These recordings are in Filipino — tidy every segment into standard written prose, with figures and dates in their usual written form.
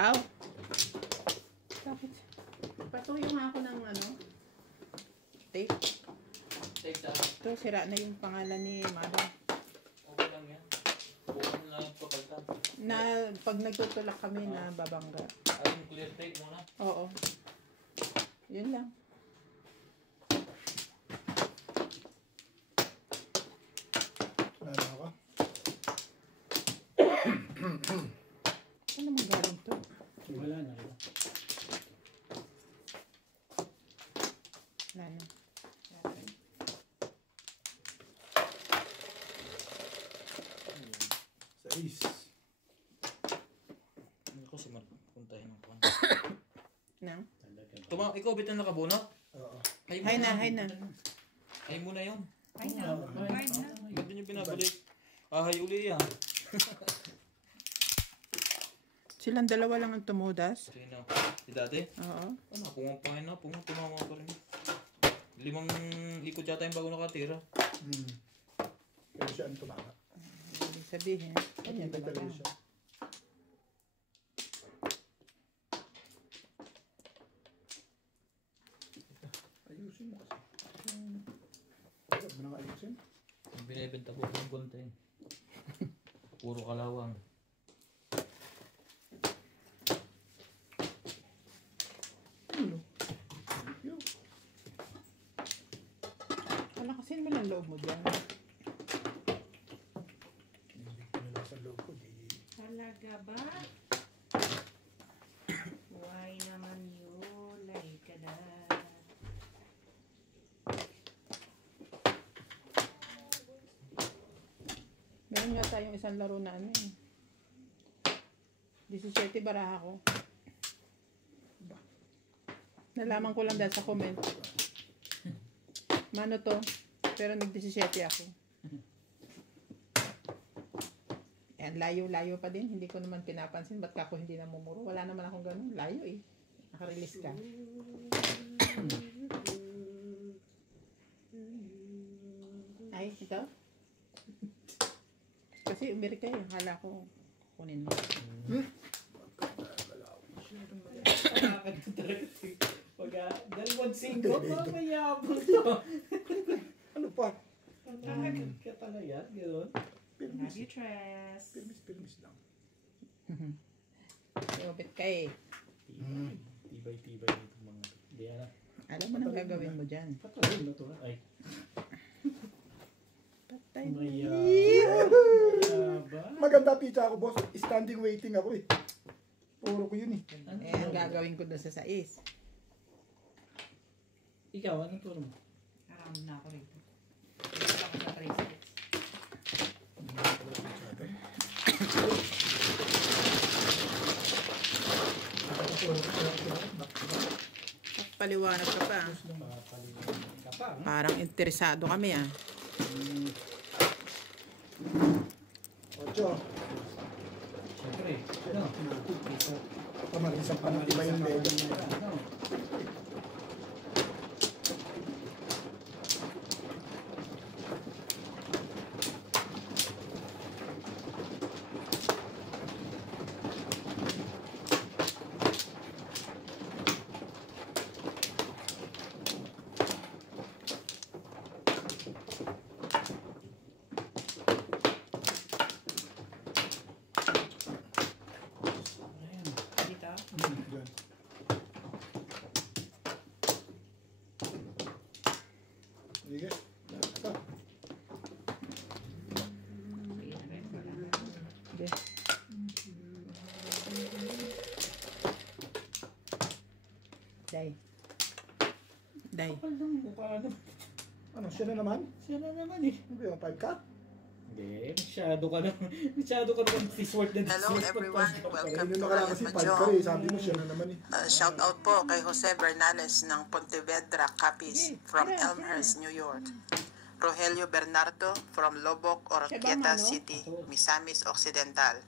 Aw! Bakit? Patuyo nga ako ng ano? Tape. Tape na. Ito, sira na yung pangalan ni Madam. Okay lang yan. Bukan lang yung papagtan. Na pag nagtutulak kami na babangga. Ay, yung clear tape muna. Oo. Yun lang. Ano ako? Ano naman galing to? Wala na. Wala na. Sa is. Ano ko si Mark? Puntahin ng kwan. Nang? Ikaw bitin na nakabuno? Oo. Hay na, hay na. Ay muna yun. Ay na. Ay na. Ba't din yung pinabalik? Hay uli yan. Silang dalawa lang ang tumudas. Sino? Si dati? Oo. Ano, pumapahin na. Tumama pa rin. 5 ikot yata yung bago nakatira. Pero siya ang tumama. Ibig sabihin, kanya Hindi talaga. talaga siya. Ayusin mo kasi. Huwag mo nang ayusin. Ang binibenta ko ng konti. Puro kalawang. Ano? Yun. Palakasin mo ng loob mo dyan. Hindi ko na sa loob ko. Talaga ba? Why naman yun? Like ka na. Meron nga tayong isang laro na ano eh. 17 baraha ko. Nalaman ko lang dahil sa comment. Mano to? Pero nag-17 ako. Yan, layo-layo pa din. Hindi ko naman pinapansin. Ba't ako hindi namumuro? Wala naman akong ganun. Layo eh. Nakarelease ka. Ay, ito? Kasi umirik kayo. Hala ko kunin mo. Dalawang singko, mamayabang to. Ano pa? Nakagad ka talaga, gano'n. Love you, Tres. Pirmis lang. Iupit ka eh. Tibay-tibay nito mga. Hindi na. Alam mo nang gagawin mo dyan. Patuloy na to. Ay. Patay. Mayabang. Maganda pizza ako, boss. Standing waiting ako eh. Puro ko yun eh. Eh, ang gagawin ko doon sa sais. Ikaw, anong turo mo? Around na ako rito. Dito ako sa bracelets. Paliwanag ka pa. Papaliwanag ka pa. Parang interesado kami ah. Ocho. Siyempre. Ano? Pamarisan pa ng iba yung lega. Ano? Dito. Yan. Sige. Ito. Hindi. Day. Day. Kapal ng mukha naman. Ano, siya na naman? Siya na naman eh. Ano ba yung 5 cut? Hindi, masyado ka naman sisword na Hello everyone, welcome Ayun to na ka lang Ryan kasi 5 Majo. ka eh. Sabi mo siya na naman eh. Shout out po kay Jose Bernales ng Pontevedra, Capiz from Elmhurst, New York. Rogelio Bernardo from Lubbock, Oroquieta City, Misamis Occidental.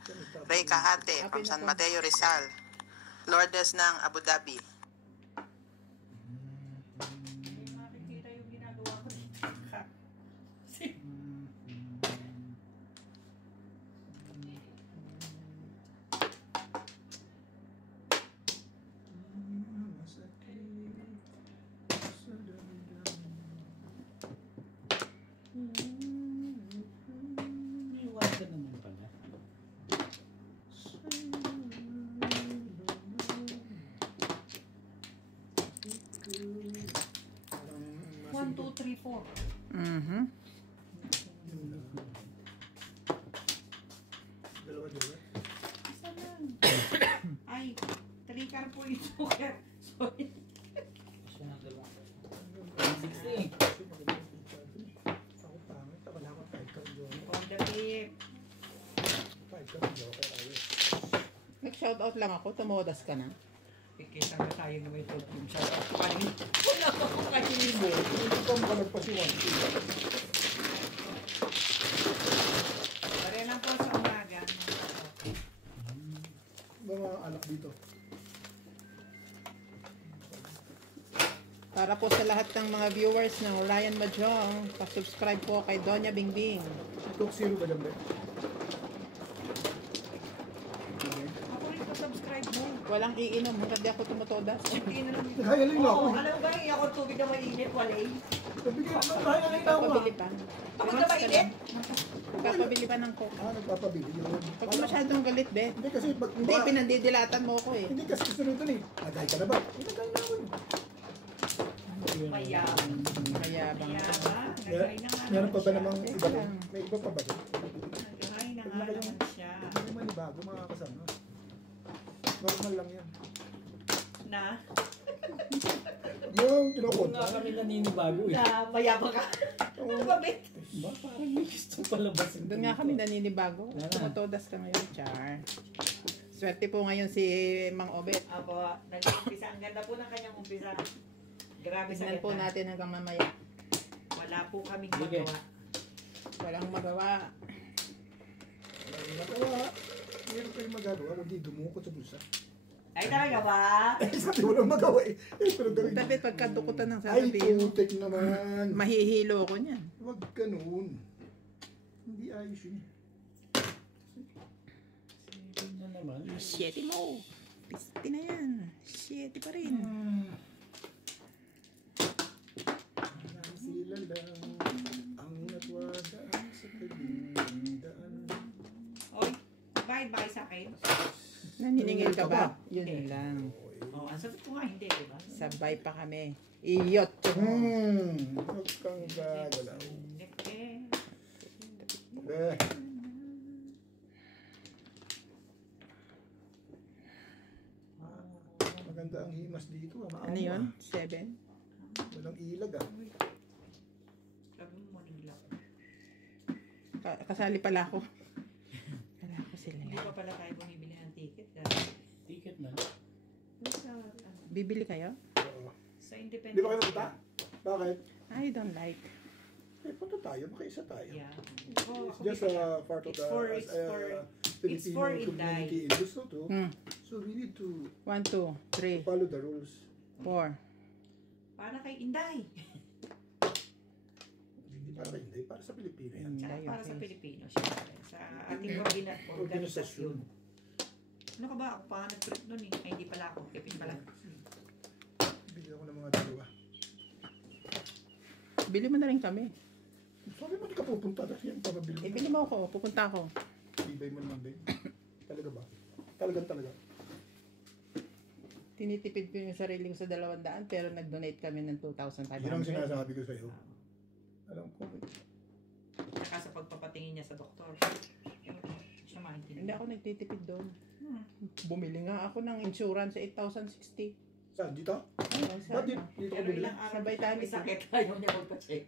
Ray Cajate from San Mateo, Rizal. Lourdes ng Abu Dhabi. Hindi makikita yung ginagawa ko dito. Parang 1, 2, 3, 4. Mhm. Dalawa. Isa lang. Ay, 3 car po yung joker. Sorry. Siya na dalawa. 60. Kasi maganda yung pizza. Ako pangit. Wala akong type card doon. On the tip. Type card doon. Kaya ayos. Nag-shoutout lang ako, tumodas ka na. Kikita nga tayo na may top yung shout out. Wala pa ko kanino. Hindi pa makalagpas yung 1K. Pare lang po sa umaga. Mga alak dito. Para po sa lahat ng mga viewers ng Ryan Majong, pa-subscribe po kay Donya Bingbing. Coke Zero ba dyan, be? Ako rin po subscribe mo. Walang iinom hanggang di ako tumutodas. Hindi na lang dito. Naghayaling na ako. Oo, alam mo ba, ako tubig na mainit, walay. Nabigyan na naghayaling na ako. Nagpapabili pa. Ako na mainit? Nagpapabili pa ng coke. Nagpapabili yun. Pag masyadong galit, be. Hindi kasi pag... Hindi, pinandidilatan mo ko eh. Hindi kasi gusto nito eh. Nagay ka na ba? Nagay na ako eh. Mayabang. Mayabang. Mayabang. Nagay na nga Meron pa ba naman namang Teka iba? lang. May iba pa ba? Nagay na nga naman siya. Hindi naman bago mga kasama. Normal lang yan. Na? Yung Doon kinukunta. nga kami naninibago eh. Na mayabang ka. Ano ba, Bet? Ba, parang may gusto palabasin. Doon nga kami naninibago. Wala na. Tumutodas ka ngayon, Char. Swerte po ngayon si Mang Obet. Apo, nag-umpisa. Ang ganda po ng kanyang umpisa. Grabe sa Tignan po ganda. natin hanggang mamaya. Wala po kaming Sige. magawa. Walang magawa. Nagawa. Meron kayong magagawa. Hindi dumukot sa bulsa. Ay, talaga ba? Sabi walang magawa eh. Pero gawin. Dapat pagkadukutan ng Ay, sasabihin mo, putik naman. mahihilo ko niyan. Huwag ganun. Hindi ayos yun. Yun na naman. 7 mo. Pisti na yan. 7 pa rin. Sila lang ang natwadaan sa tabing daan. Oy, bye-bye sa akin. Naniningil ka ba? Yun lang. Oh, ang sabi ko nga, hindi, diba? Sabay pa kami. Iyot. Huwag kang gagalaw. Eh, Eh, maganda ang himas dito. Ano yun? 7? Walang ilag ah. sabi mo, manila. Kasali pala ako. Wala ko sila. Hindi pa pala tayo bumibili ng ticket. Dahil Ticket na. sa, Bibili kayo? Oo. sa Independence. Di ba kayo napunta? Bakit? I don't like. Eh, punta tayo. Makaisa tayo. Yeah. It's just a part of It's the it's for Filipino Inday. community in Lesotho. Hmm. So we need to 1, 2, 3, follow the rules. 4. Para kay Inday. Hindi para kay Inday, para sa Pilipino yan. Tsaka Inday, para sa okay. Pilipino, syempre. Sa ating organisasyon. Ano ka ba? Ako pa nga nag-trip nun eh. Ay, hindi pala ako. Kipin pala. Bigyan ko ng mga dalawa. Bili mo na rin kami. Sabi mo, di ka pupunta. Tapos yan, pababili mo. Ibili mo ako. Pupunta ako. Ibay mo naman, babe. Talaga ba? Talaga. Tinitipid ko yung sarili ko sa 200 pero nag-donate kami ng 2,500. Yun ang sinasabi ko sa'yo. Alam ko. Tsaka sa pagpapatingin niya sa doktor. Siya maintindihan. Hindi ako nagtitipid doon. Hmm. Bumili nga ako ng insurance sa 8,060. Saan? Dito? Ano, Ba't dito ko Pero bumili? ilang araw Sa na Vitality. may sakit. Ayaw niya magpa-check.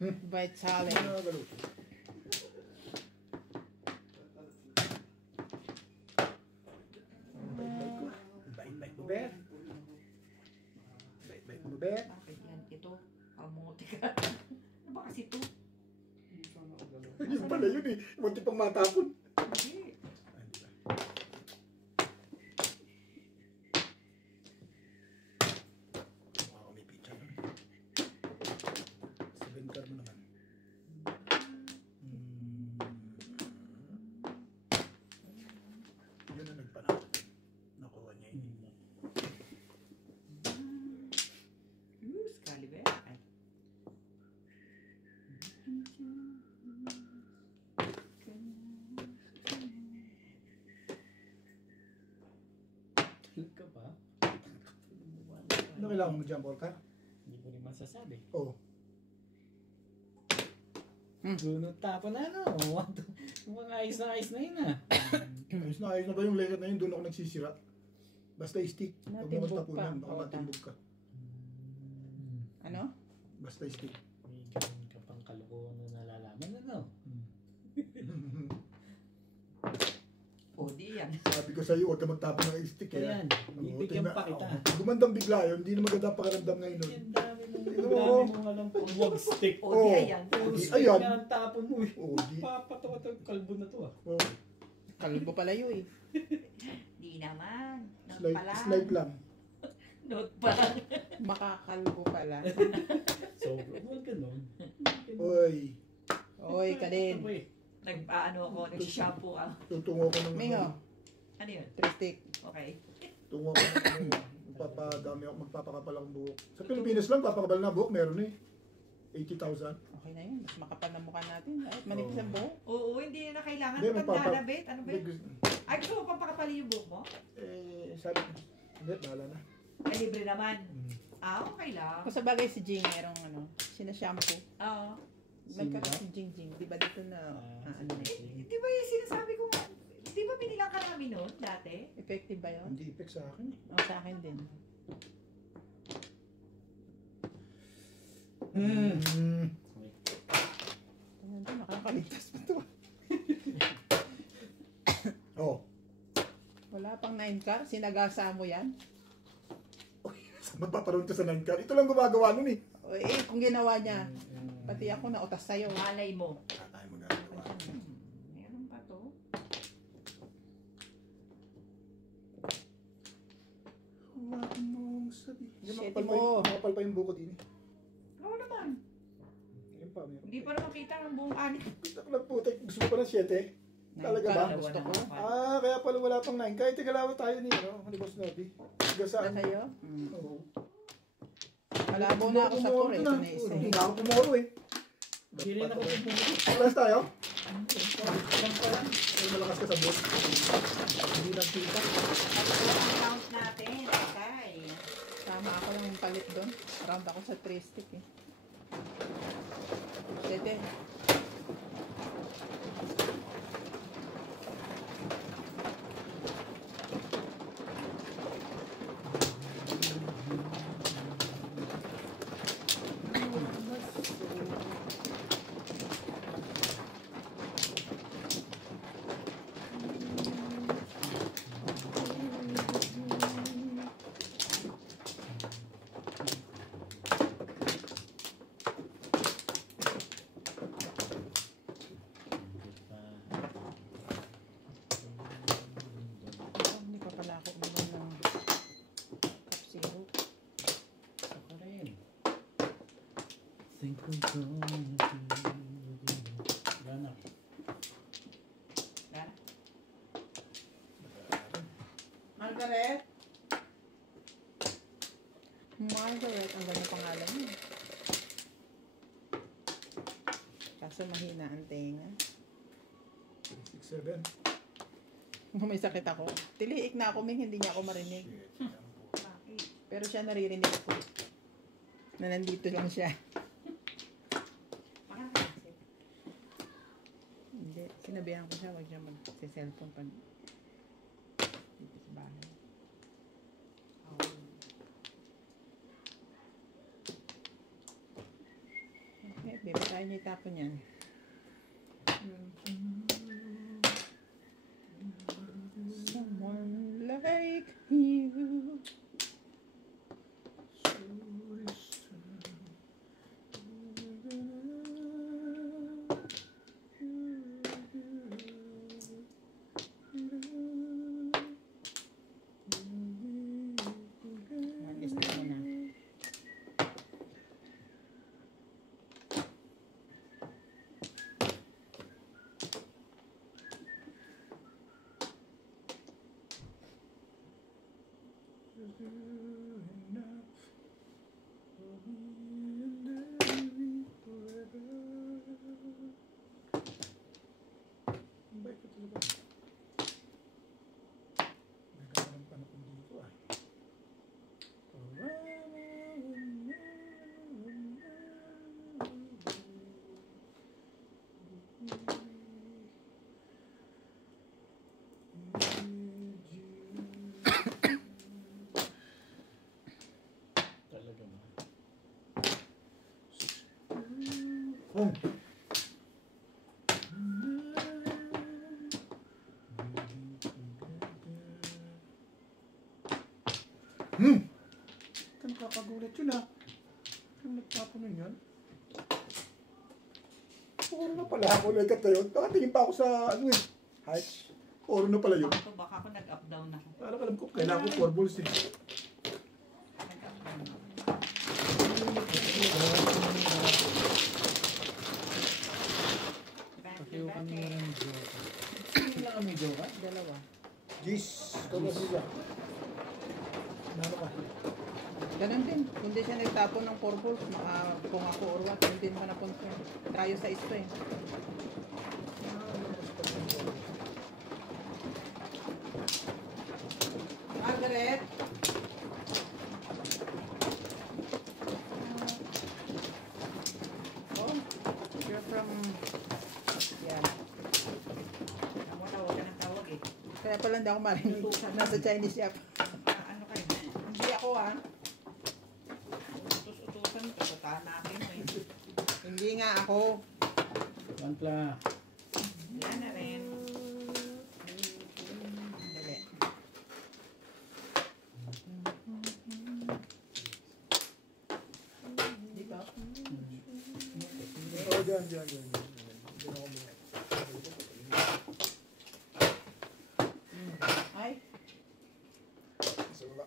Vitale. Nakagalo. Bait-bait mo, Bet. Bait-bait mo, Bet. Bakit yan? Ito. Kamuti ka. Ano ba kasi ito? Yun pala yun eh. Munti pang matapon. Hindi. Ah, hindi ba? Mukha ko may pizza nun. 7 car mo naman. Yun ang nagpanalo. Nakuha niya yun. Excalibur. Ay. Tulog ka ba? Ano kailangan mo dyan, Volcar? Hindi ko rin masasabi. Oo. Dunod tapo na ano. Mga ayos na yun ah. Ayos na ba yung legat na yun? Doon ako nagsisira. Basta stick. Huwag mo Natimbog tapunan. pa. Baka matimbog ka. Ano? Basta stick. May ganun ka pang kalokohan na nalalaman ano. O, di yan. Sabi ko sa'yo, huwag ka magtapon ng stick. Ayan, bibigyan pa kita. Gumandang bigla yun. Hindi na maganda pakiramdam ngayon nun. Ang dami Oo. mong alam kung wag stick. O, di ayan. Puro Di, stick ayan. na ang tapon mo eh. Oo, di. Papatawa to kalbo na to ah. Oh, Kalbo pala yun eh. Di naman. Note slide, pa lang. slide lang. Note pa lang. Makakalbo pala. So, huwag ganun. Oy, Oy, ka din. Nag-ano ako, nag-shampoo ka. tutungo ko ng... Mingo, Ano yun? tristic. Okay. Tungo ko ng... Magpapadami ako, magpapakapal ang buhok. Sa Pilipinas lang, papakapal na buhok, meron eh. 80,000. Okay na yun. Mas makapal na mukha natin. Ay, manipis ang buhok. Oo, hindi na kailangan. Hindi, Matanda na, Bet. Ano ba yun? Hindi, Ay, gusto mo pampakapali yung buhok mo? sabi ko, hindi, bahala na. Ay, libre naman. Ah, okay lang. Kung sa bagay si Jing, merong ano, sinashampoo. Oo. Nagkaka si Jing Jing. Di ba dito na, ano, Di ba yung sinasabi ko, di ba binilang ka namin noon dati? effective ba yun? Hindi effect sa akin. O, sa akin din. Tingnan ko, nakakaligtas pa ito. Oh. Wala pang 9 car, sinagasa mo yan. Magpaparoon ka sa 9 car. Ito lang gumagawa nun eh. O, eh, kung ginawa niya, pati ako na utas sa'yo. Malay mo. Wala tayo magagawa. Meron pa to? Huwag mong sabihin. Hindi, Shit makapal pa yung buko din eh. Oo naman. Ayun pa, meron. Hindi pa naman kita ng buong anik. Gusto ko lang putik. Gusto mo pa ng 7? Talaga ba? Nine car, gusto ko. Kaya pala wala pang 9. Kahit tigalawa tayo ni, ni Boss Nobby. Na Gasaan. sa'yo? Oo. Malabo na ako sa tour. Ito na isa. Hindi na ako pumoro eh. Hindi rin ako pumunta. Paras tayo? Ay, malakas ka sa boss. Hindi nagkita. Ang count natin, okay. Tama ako lang yung palit doon. Round ako sa 3 stick eh. 7. Hindi pa pala ako uminom ng cup zero. Ako rin. Think I'm gonna be. Wala na. Margaret? Margaret, ang ganda pangalan niya. Kaso mahina ang tenga. 6-7. May sakit ako. Tiliik na ako, Ming, hindi niya ako marinig. Bakit? Pero siya naririnig ko. Na nandito lang siya. Makakasip. Hindi. Sinabihan ko siya, huwag siya mag-cellphone pag dito sa bahay. Okay, baby, tayo niya itapon yan. Someone like you. Alis na muna. Oh. Nakakagulat yun ah. Yung nagpapunan yan. Oro na pala ako. Like na yun. Nakatingin pa ako sa ano eh. Height. Oro na pala yun. Baka ako nag-up down ako. Alam ko, kailangan ko 4 balls eh. Nag-up down ako. Pakiyo kami ng joke. Hindi lang kami joke, Dalawa. Jeez. Ikaw na siya. Ano ka? Ganun din. Kung di siya nagtapon ng 4 balls, kung ako or what, hindi mo napunta. Tayo sa isto eh. Margaret! Oh, you're from... Yan. Ako tawag ka ng tawag eh. Kaya pala hindi ako marinig. Nasa Chinese shop. Ano kayo? Hindi ako ah. Utos-utusan, kasataan natin mo eh. Hindi nga ako. Wantla. Wala na rin. Dali. Dito. Oh, dyan. Dyan ako muna. Ay, Sa baba.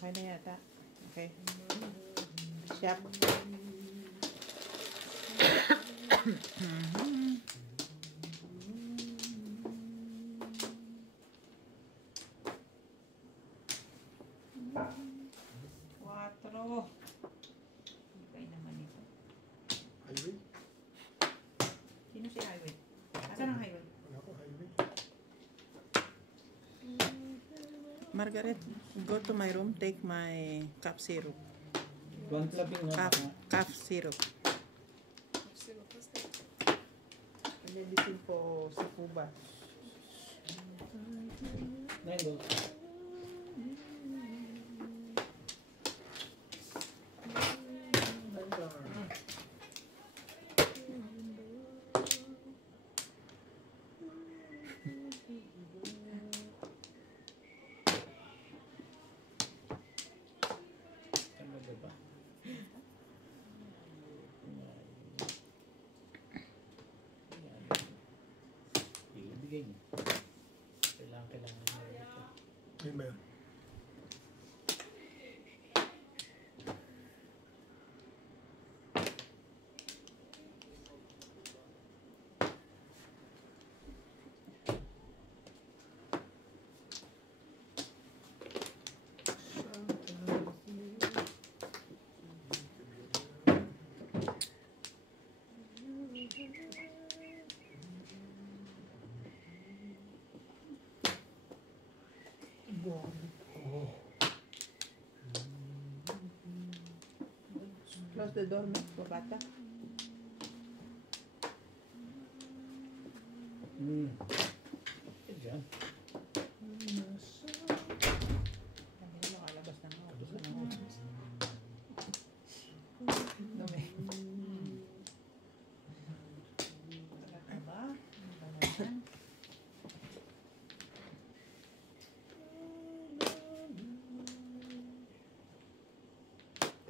okay na yata. Okay. Shop. Quatro. Ibay naman ito. Highway. Sino si Highway? Asan ang Highway? Wala ko highway. Margaret, go to my room, take my cough syrup. Wantla ping no. Cough syrup. Medicine po sa Cuba. Nine go. Talaga ba? Ibigay mo. Kailangan mo ito. Yun ba yun? Close the door, Miss, babata. Diyan. Hindi nakalabas na nga. Gusto na nga. Dumi. Talaga ba? Ano ba yan?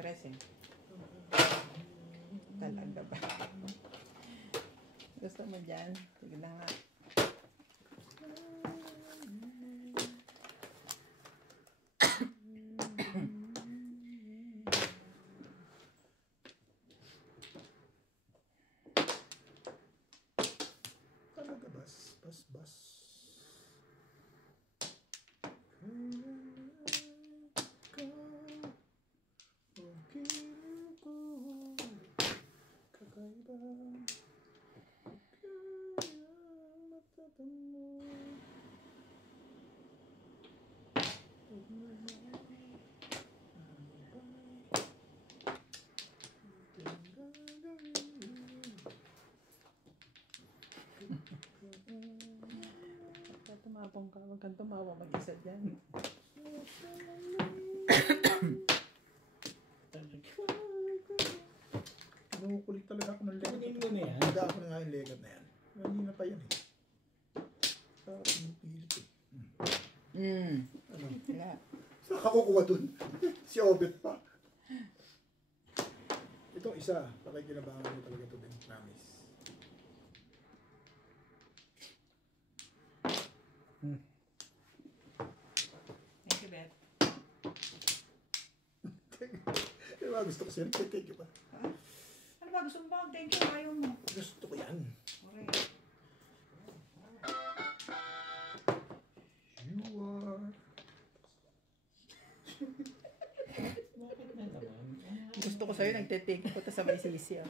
Tracing. Talaga ba? Gusto mo dyan? Sige na nga. Talaga bas. Kakaiba. Pagka tumapong ka, huwag kang tumawa mag-isa dyan. Ano? Wala. Saan ka kukuha dun? Si Obet pa. Itong isa, pakikinabangan mo talaga ito din. Promise. Thank you, Beth. Diba, gusto ko siya. Thank you pa. Ano ba? Gusto mo ba? Thank you. Ayaw mo. Gusto ko yan. Okay. You are... Bakit na naman? Gusto ko sa'yo, nagtitake ko ta sa may sisi. Ah.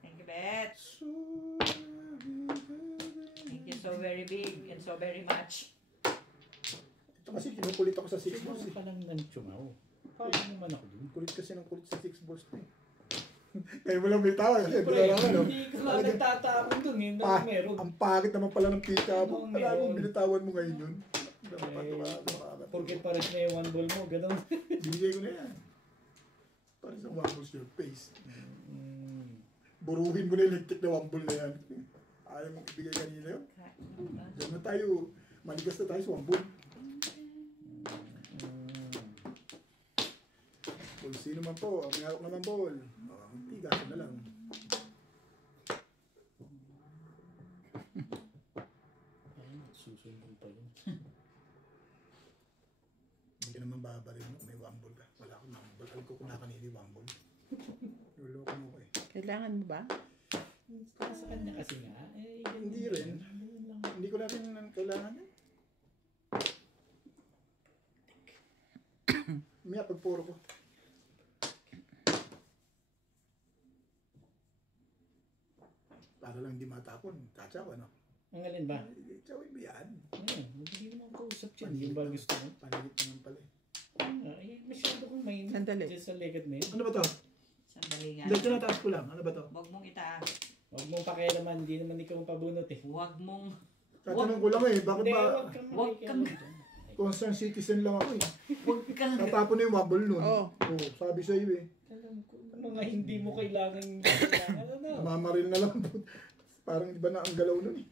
Thank you, Beth. So... Thank you so very big and so very much. Ito kasi kinukulit ako sa 6 balls Siguro eh. ka lang ng tsumaw. Paano naman ako dun? Kulit kasi ng kulit sa 6 balls na eh. Kaya mo lang may tawa. Kasi Pre, hindi ka lang nagtatapon dun eh. Dahil meron. Ang pangit naman pala ng pika mo. Ano, Wala meron. mong binitawan mo ngayon yun. Porket pares na yung one ball mo, gano'n. Binigay ko na yan. Para sa wambol your face. Mm. Buruhin mo na yung electric na wambol na yan. Ayaw mong ibigay kanina yun. Diyan na tayo. Maligas na tayo sa wambol. Kung sino man po, ang may hawak naman ball. Tigasan na lang. Ay, susunod pa yun. Hindi ka naman babarin mo. May wambol ka. Wala akong wambol. Alam ko kung nakanili yung wambol. Nuloko mo ko eh. Kailangan mo ba? Para sa kanya kasi nga, eh, ganun Hindi din. rin. Ganun lang. Hindi ko natin kailangan yan. Maya pagpuro ko. Para lang hindi matapon. Tatsaw ano? Ang alin ba? Tsawin mo yan. Ayun, hindi naman kausap dyan. Yung ba gusto mo? Panigit naman pala eh. Ay, masyado kong may Sandali. dyan sa legat na yun. Ano ba to? Sandali nga. Hindi, tinataas ko lang. Ano ba to? Huwag mong itaas. Huwag mong pakialaman, hindi naman ikaw ang pabunot eh. Huwag mong... Tatanong ko lang eh. Bakit Hindi, ba? huwag kang Huwag kang- makikialam dyan. Concerned citizen lang ako eh. Huwag kang... Tatapon na yung wobble nun. Oo. Oo, sabi sa iyo eh. Alam ko, ano nga hindi mo kailangan, ano? Namamaril na lang. Parang iba na ang galaw nun eh.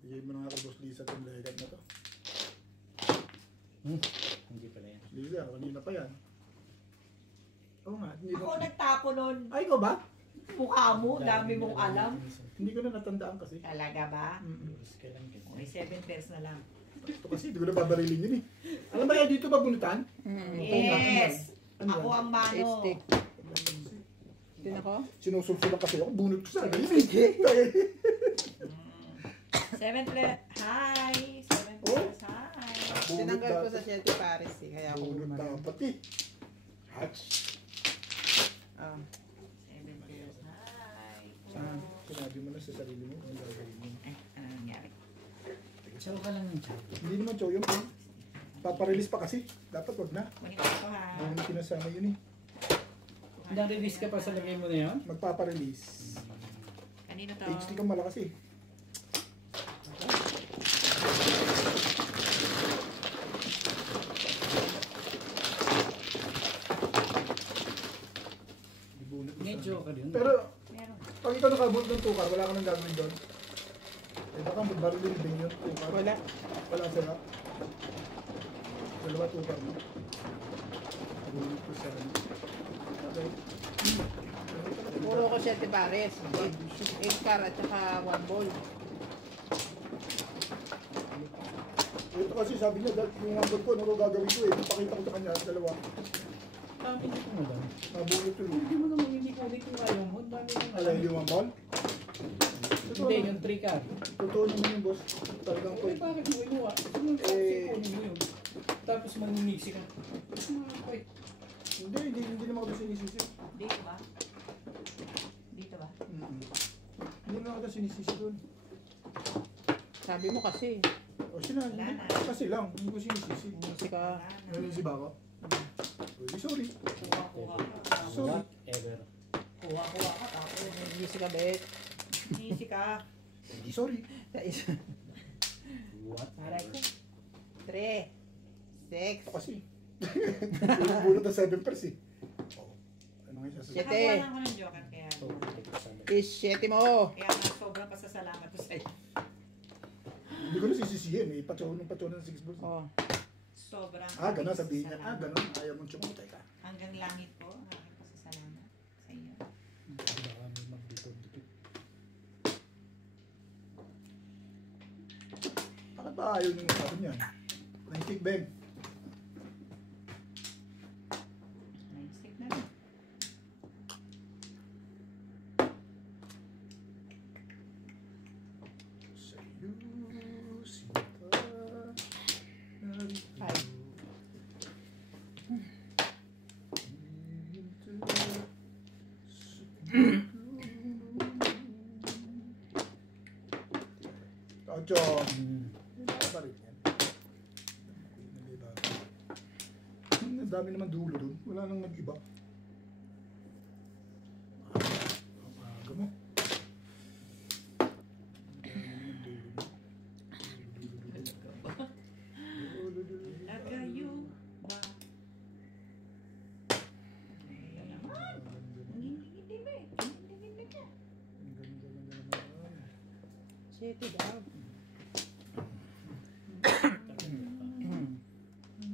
Bigay mo na nga kay Boss Lisa itong legat na to. Hindi pala yan. Lisa, kanina pa yan. Oo nga. Hindi Ako ko... nagtapo nun. Ay, ikaw ba? Mukha mo, dami mong alam. Hindi ko na natandaan kasi. Talaga ba? Ayos ka lang kasi. Okay, 7 pairs na lang. Ito kasi, hindi ko na babarilin yun eh. Alam ba yan dito ba bunutan? Yes! Ano Ako yan? ang mano. Stick. Din ako? Sinusulsulan kasi ako. Bunot ko sa akin. Hi! 7 pairs. Hi! 7 Oh. pairs. Hi! Tinanggal ko sa Shelty Paris eh. Kaya ako Bunot gumawa. dapat eh. Hatch. Ah. 7 pairs. Hi! Sinabi mo na sa sarili mo. Ang gagawin mo. Ay, ano nangyari? Chow ka lang ng chow. Hindi naman chow yung paparelease pa kasi. Dapat wag na. Manito ko ha. Hindi kinasama yun eh. Nang-release ka pa sa lagay mo na yun? Magpaparelease. Kanino to? HD kang malakas eh. Ibunot mo Medyo sa- ka din. Pero Meron. pag ikaw nakabunot ng tukar, wala ka nang gagawin doon. Eh baka magbarilin din yun. Tukar. Wala. Wala sila. Dalawa tukar mo. Ibunot ko sa okay. Puro ko Shelty Paris. 8 car at saka 1 ball. Ito kasi sabi niya, yung number ko, ano ko gagawin ko eh. Pakita ko sa kanya, dalawa. Hindi ko mo lang. Nabunot yun. Hindi mo naman hindi ko ulit yung ayaw mo. Dami yung Alam yung one ball? Hindi, yung 3 card. Totoo naman yung boss. Talagang ko Eh, bakit mo inuwa? Sunod ka, kunin mo yun. Tapos manginisi ka. Ay, Hindi naman ako sinisisi. Dito ba? Dito ba? Hindi naman ako sinisisi doon. Sabi mo kasi. O sila, Wala na. kasi lang, hindi ko sinisisi. Kasi ka. Nanisisi ba ako? Sorry. Kuha. Sorry. whatever. Kuha ka. Tapos, Busy ka, Bet. Easy ka. Hindi sorry. What? Aray ko. 3, 6, Ito kasi. Yung bulot na 7 pers eh. Oh. Ano nga yung sasabihin? Shit. Nakakuha lang ako ng joker kaya. So, take it sa is 7 mo. Kaya nga sobrang pasasalamat ko sa'yo. Hindi ko na sisisihin eh. Patsonan ng 6 balls. Oh. Sobrang Ganun sabihin niya. salamat. Ganun. Ayaw mong tsumutay ka. Hanggang langit po, ang aking pasasalamat sa iyo. Baka may magdikot-dikot. Bakit ba ayaw nyo sabi niyan? 90 bag. Nice stick na rin. Sa'yo, sinta, narito. Five. Ocho. Wala pa rin yan. Ang dami naman dulo dun. Wala nang nag-iba. Ang aga mo. Nagayo ba? Ito naman. Hindi ba eh. Hindi ka. City daw.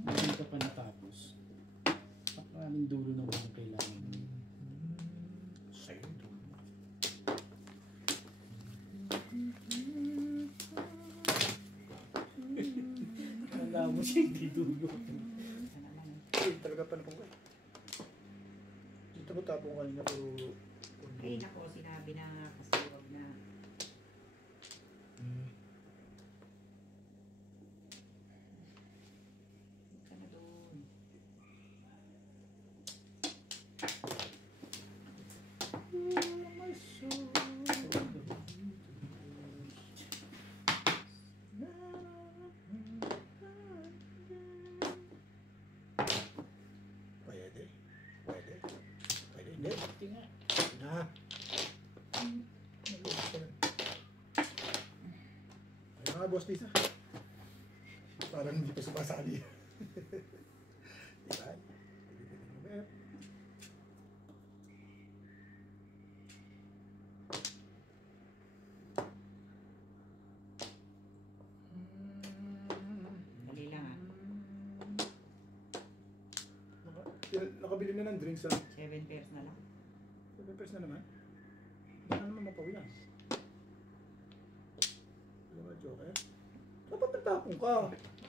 Hindi ka pa natapos. Maraming dulo naman ang kailangan. Sa'yo dulo. Alam mo siya hindi dulo. Ito naman. Talaga pa na pong kayo. Dito ba tapong kanina pero... Ay, nako, sinabi na nga kasi wag na. Huwag ka na doon. Pwede. Pwede. Pwede. Hindi. Hindi nga. Na. Ayun nga, boss Lisa. Parang hindi pa sumasali. Diba? Dali lang ah. Nakabili na ng drinks sa 7 pairs na lang. 7 pesos na naman. Hindi na naman mapawilan. Ano ba, Joker? Dapat natapong ka.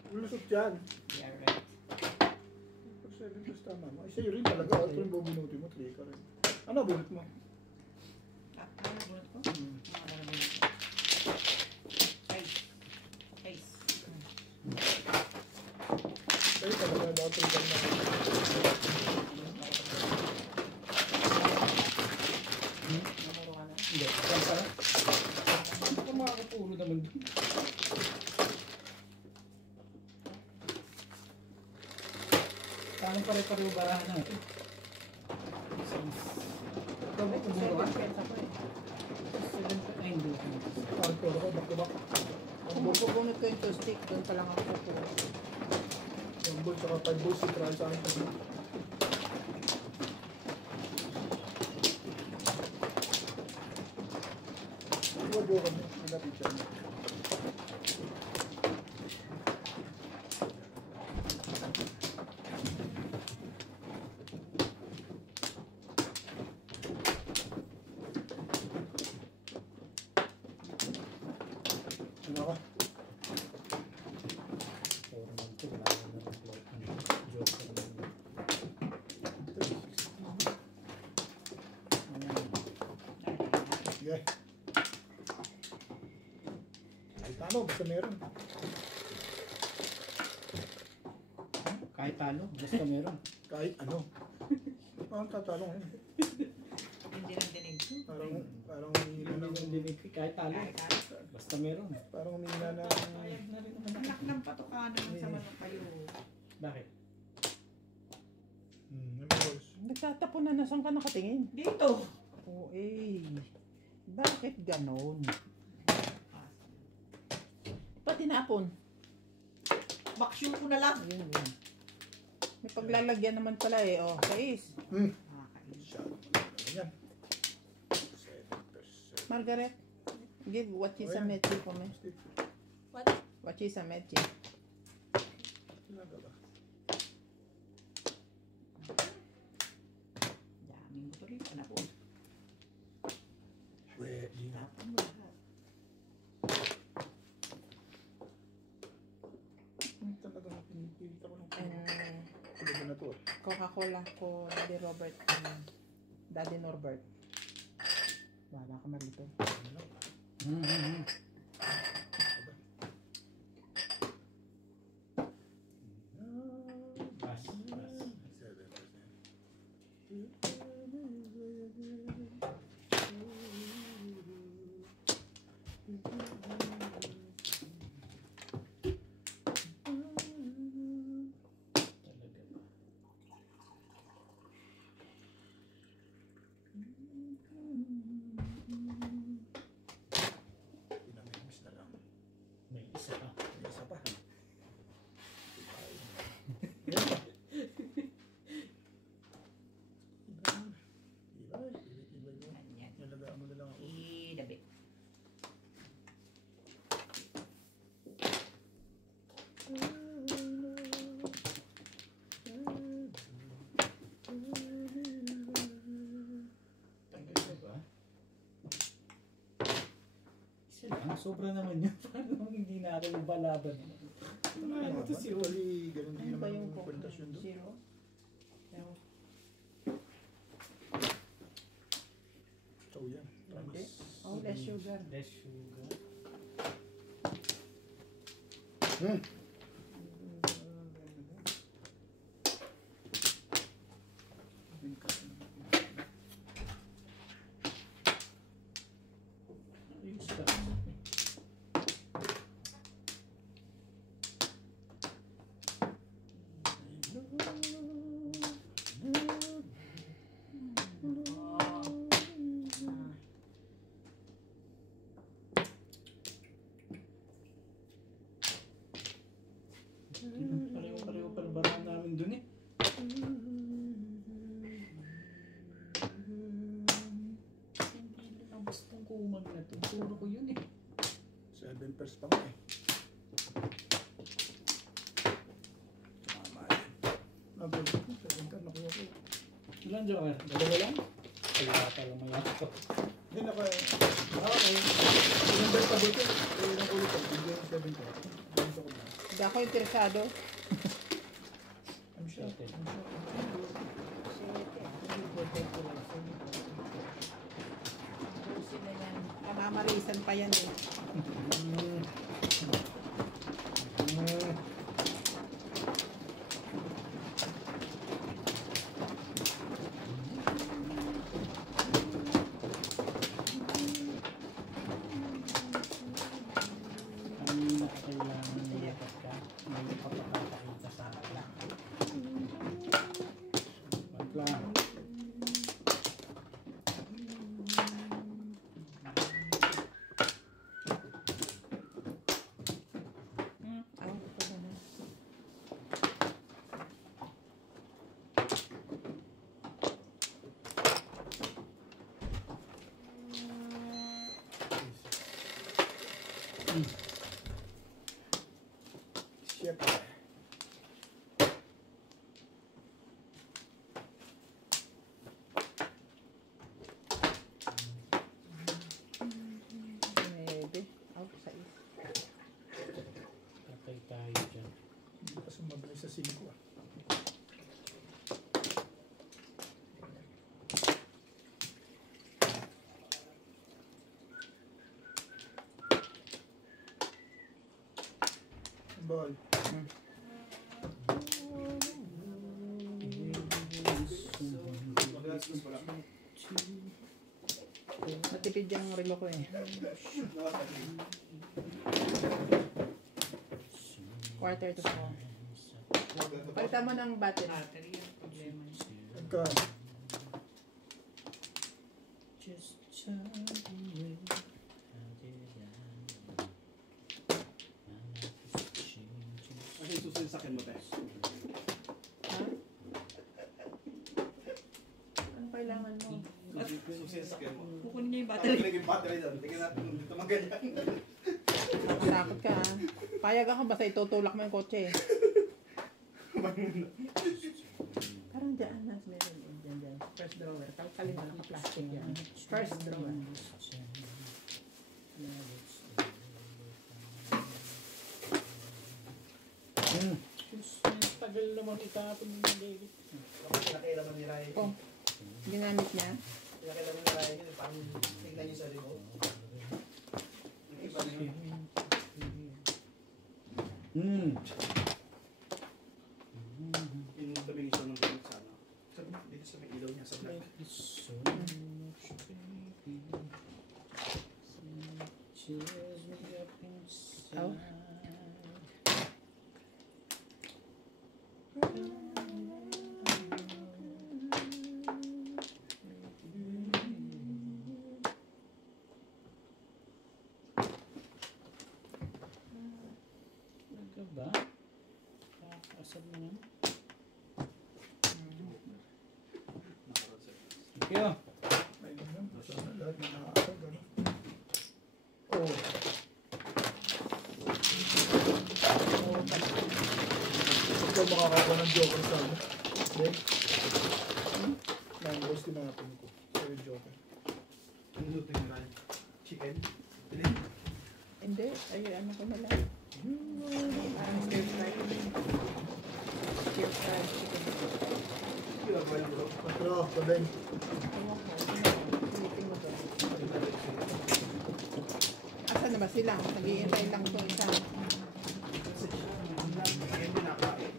Lulusot yan. We are right. Pag 7 pesos tama mo. Ay, sa'yo rin talaga. Ito yung bubinuti mo. 3 ka rin. Ano bunot mo? Ano bunot ko? Hmm. Ano bunot ko? Face. Face. Sa'yo talaga. Dapat rin ka na. Namuro ka na. Hindi. Saan ka na? Hindi ka makakapuro naman doon. Tanong pare-pareho barahan natin. Dapat Ay, tumuro ka. 7 pence ako eh. 7 ay hindi. Alcohol ako. Back to back. Kung bubunot ko yung 2 stick, doon pa lang ako kukuha. Yung ball tsaka 5 balls. Si Try sa akin kasi. Huwag ko kami. Nagapit siya. Ano ka? Puro naman ito. Wala na ng plot. Joke ka naman. Sige. Ay, talo. Basta meron. Kahit talo, basta meron. Kahit ano. Parang tatalo ngayon. Hindi lang dinig ko. Parang humihina Hindi ng... nang dinig. Kahit talo, Kahit ano. basta meron. Parang humihina ng... Sayang na rin naman. Anak ng patukano nun sa manok kayo. Bakit? Yung balls. Nagtatapon na, saan ka nakatingin? Dito! Oo eh. Bakit ganon? Pati napon. Baksyon ko na lang. Ayun yun. May paglalagyan naman pala eh. Oh, 6. Nakakainis. Shot. Ano yan? 7%. Margaret, give what is a Ayan. metric for me. Steve. What? Wachisa Mechi. Talaga ba? Daming motor yun. Ano po? We, di nga. Tapon mo lahat. Talaga pinipili ko ng And talaga na to. Coca-Cola ko, Daddy Robert. Daddy Norbert. Wala ka marito. Bas, bas. 7%. Talaga ba? Pinamimiss na lang. May isa pa. May isa pa. Ibay mo. Yan. Nalagaan mo na lang ako. Idabi. Talaga ba? Isa lang. Sobra naman yun. Paano hindi natin mabalaban? Ano to si Bali, ganun din Ano ba naman yung yung Coke? kwentasyon doon. Zero? Zero. Ikaw yan. Promise. Oh, less sugar. Less sugar. Ayos ka. Pareho-pareho pala barang namin dun eh. Hindi lang bastang kumag na to. Puro ko yun eh. 7 pers pa nga eh. Tama yan. Nagulat ko. 7 ka. Nakuha ko. Ilan dyan ka? Dalawa lang? Kaya pala maya ako. Hindi naka... Okay. Ilang bers pa dito? Ilang ulit ko. Hindi yung 7 ka. Ganito ko na. Hindi ako interesado. I'm sure. Shit, eh. I'm sure. Sila yan. Pamamarisan pa yan eh. Ang kailangan nilapat ka, may papapakita sa akin. Pagla. Ay, ito na na. Shit. Maybe. Out sa is. Patay tayo dyan. Hindi pa sumabay sa 5 ah. Ball. Matipid yung relo ko eh. Quarter to 4. Palitan mo ng battery. Battery yung problema niya. Pagka, Just tell me how did Kasi susunod sa akin mo, Tess. Ha? Ano kailangan mo? Susunod sa akin mo. Kukunin niya yung Tapos battery. naging battery doon. Tingnan natin kung dito maganyan. Takot ka ah. Papayag ako, basta itutulak mo yung kotse. Parang dyan, dyan. First drawer. Kalkalin na lang plastic yan. First drawer. Tagal naman itapon yung David. Nakailaman ni Ryan. Oh, ginamit niya. Nakailaman ni Ryan yun. Parang tignan niyo sa remote. Iba na yun. Yung tabing isa ng gamit sa ano. Dito sa may ilaw niya sa black. Oh. Ba? Asad mo na. Thank you. Lahat na nakakasag, ano? Oh. Ikaw makakakuha ng joker sa ano? Okay? Nine roast tinapin ko. Sa'yo yung joker. Ano luto ni Ryan? Chicken? Hindi, ayun, ano ko na lang. Parang stir fry. Stir fry chicken. Yung ako yung bro. Patro, pabeng. Ewan ko, pilitin mo to. Asan na ba sila? Nag-iintay lang to isa. Yan din nakain.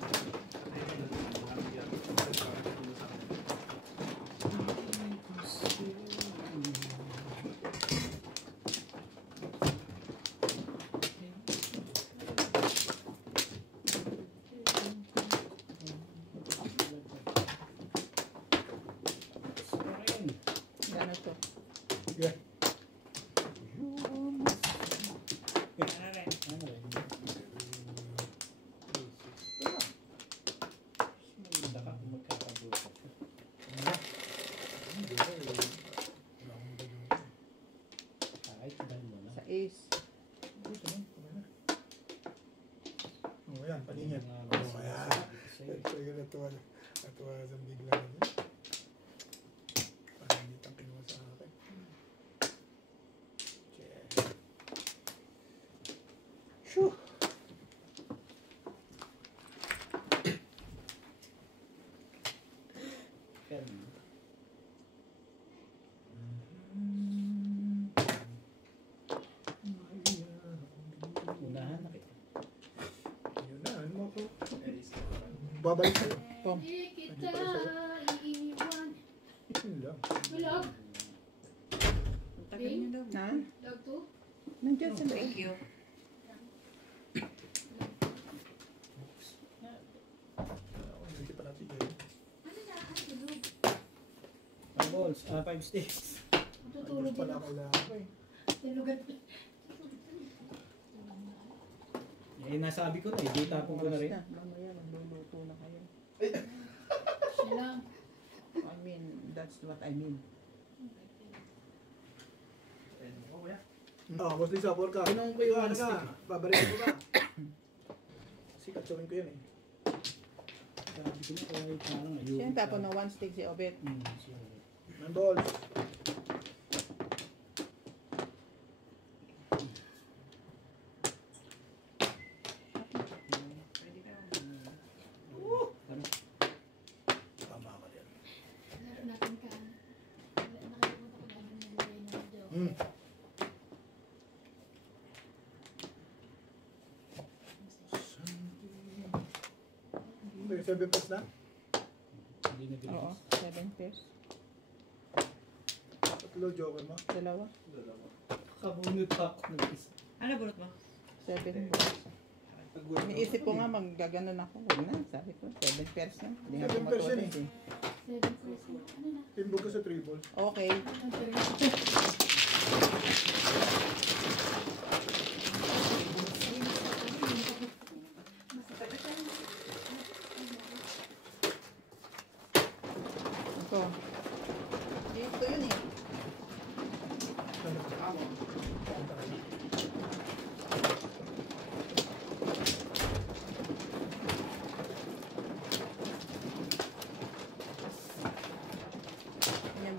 Gano to? Yeah. Ano rin? Ano rin? Maganda ka kung magkakagulat ka. Kahit dahil mo na. Sa ace. Oh, yan, paningin. Mga Oh, ayan. Talaga natuwa sa bigla niya. Parang hindi tangking mo sa akin. Shoo! Unahan na kita. Yun na, ano mo ako? Babalik sa'yo. Tom. Di kita iiwan. Yun lang. Vlog? Ang tagal niyo daw. Na? Vlog 2? Nandiyan sa Thank you. Hindi pa natin yun. Ano na? Ano tulog? 5 balls, 5 sticks. Matutulog din Pala ako. kailangan ko eh. Tulugan. Eh, nasabi ko na eh, di tapon ko na rin. Mamaya, magluluto na kayo. Siya lang. I mean, that's what I mean. Ah, boss Lisa, for ka. Tinong ko yung Ano stick. ka? Babarikin ko ba? Sikatsurin ko yun eh. Sabi ko na, kaya parang ayun. Siya yung tapon ng one stick si Obet. Nine balls. Pwede ka. Tama ka din. Laro natin ka. Nakalimutan ko namin naglagay ng video. Hmm. Okay, 7 plus na? Hindi na Oo, bilis. 7 pairs. Tatlo, joker mo. Dalawa. Kabunot pa ako ng isa. Ano bunot mo? 7 balls. Iniisip ko nga maggaganon ako. Huwag na, sabi ko. 7 pairs na. Hindi nga 7 pairs matulog yun eh. 7 plus. Ano na? Timbog ka sa 3 balls. Okay. Ang turn. Ito. Dito yun eh.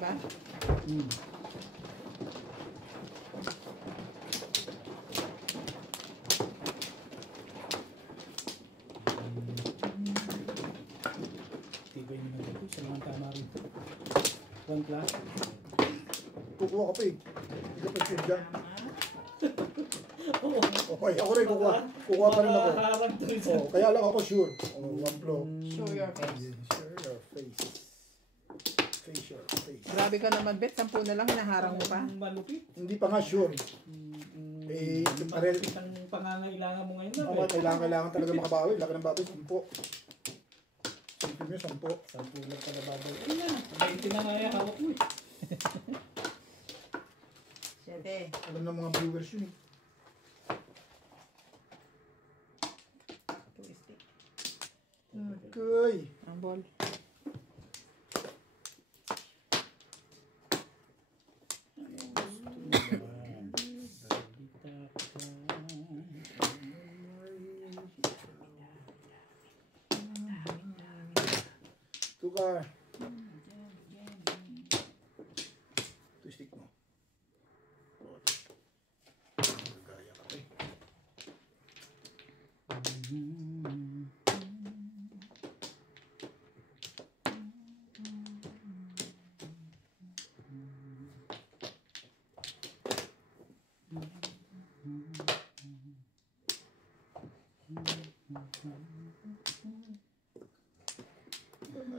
ba? Tibay naman ito. Sa mga tama rin. 1 class. Kukuha ka pa eh. Hindi ka pa sure dyan. Oo. Okay, ako rin kukuha. Kukuha pa rin ako. Makaharap to isa. Oh, kaya lang ako sure. Oh, 1 blow. Show your face. Sure your face. Face your face. Grabe ka naman, Bet. 10 na lang, hinaharang mo pa. Malupit. Hindi pa nga sure. Eh, parel. Ang pangangailangan mo ngayon. Ako, kailangan talaga makabawi. Laki ng baboy, 10. Simple nyo, 10. 10 lang pala baboy. Ay na. 20 na nga yung hawak mo eh. Siyete. Alam ng mga viewers yun eh. Twistic. Okay. Ang ball. Tukar. Twistic mo. Gaya ka eh.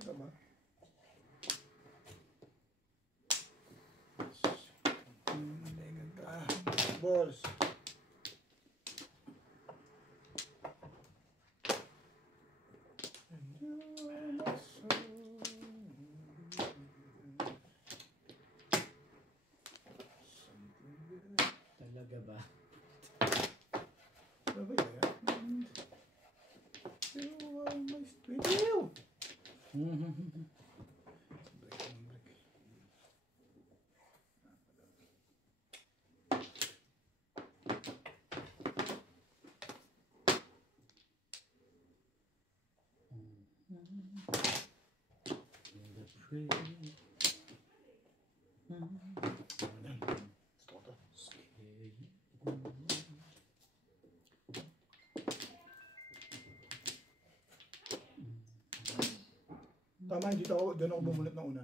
Tama. Balls. Talaga ba? Ano ba yan? Ew! Tama, hindi ako, doon ako bumunot ng una.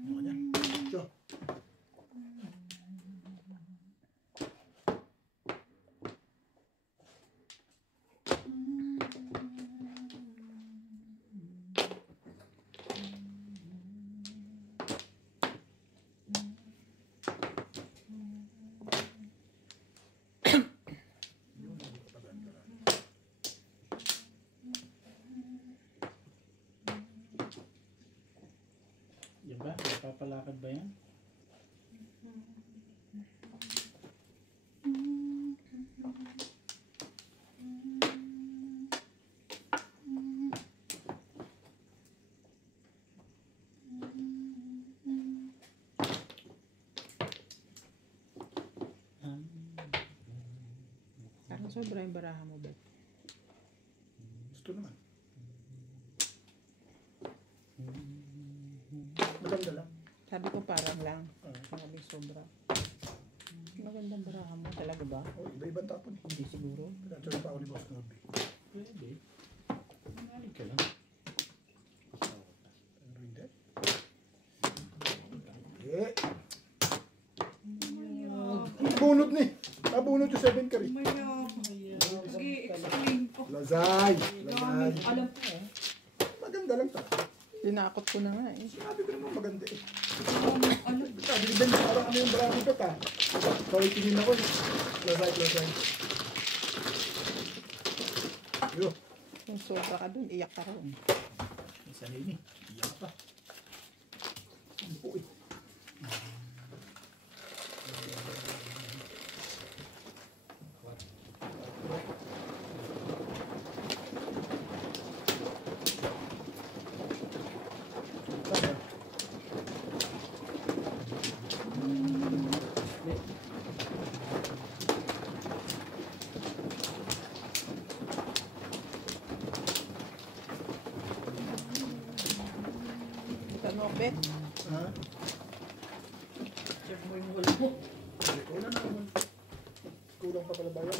Ano yan? Tiyo. Yan ba? Napapalakad ba yan? Parang sobra yung baraha mo, Bet. Gusto naman. Maganda lang. Sabi ko parang lang. Sabi sobra. Magandang baraha mo. Talaga ba? Oh, iba-ibang tapon eh. Hindi siguro. Pinatuloy pa ako ni Boss Norby. Pwede. Manalig ka lang. Pero hindi. Eh. Bunot ni. Nabunot yung 7 ka rin. Sige, explain ko. Lazay. Lazay. Alam ko eh. Maganda lang ta. Tinakot ko na nga eh. Sinabi ko naman maganda eh. Ano? Sabi ko din, parang ano yung bravo ko ta. Kawitinin ako eh. Lazay, lazay. Yo. Kung sobra ka dun, iyak ka rin. Isa na yun eh. Iyak pa. Sampo eh. Bet. Ha? Check mo yung wall mo. Wala na naman. Kulang pa pala bayan.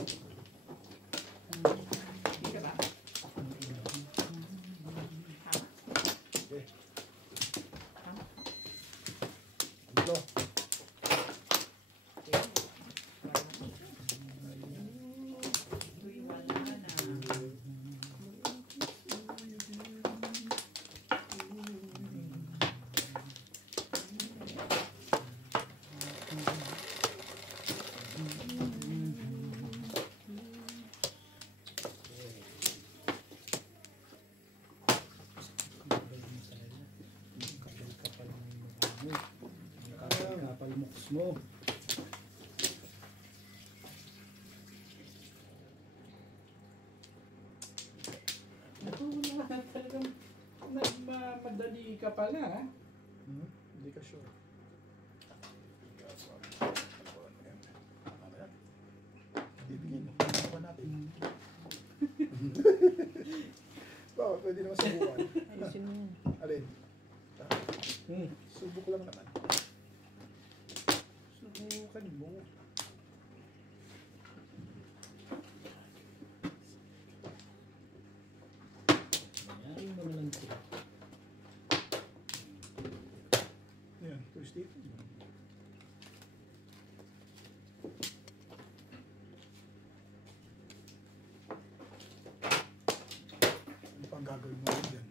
Hindi ka ba? Okay. Ito. Uy, wala na. Kapal moks mo. Ako wala talagang nagmamadali ka pala ha. Hindi ka sure. Bibigyan mo. Ano natin? Baka pwede naman subukan. Ayusin mo yan. Alin? Hmm. Subok lang naman. Subukan mo. Ayan mo na lang ito. Ayan, twist it. Ano pang gagawin mo dyan?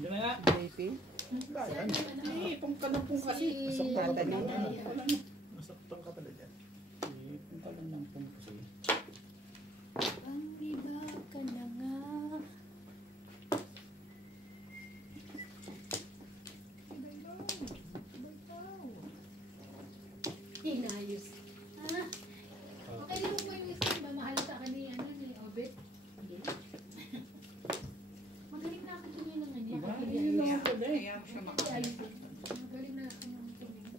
Diyan na nga. JP. Bayan. Ipong ka na pong kasi. Nasaktan ka pala. Madali. Nasaktan ka pala dyan. Ipong ka lang ng pong kasi. Ang iba ka na nga. Inayos. Ah, okay lang po yung isa. Mahal sa akin ni, ni Obet. Magaling na ako tumingin ng ganyan. Yun lang pala eh. Kaya siya Ayos. Magaling na ako ng tumingin.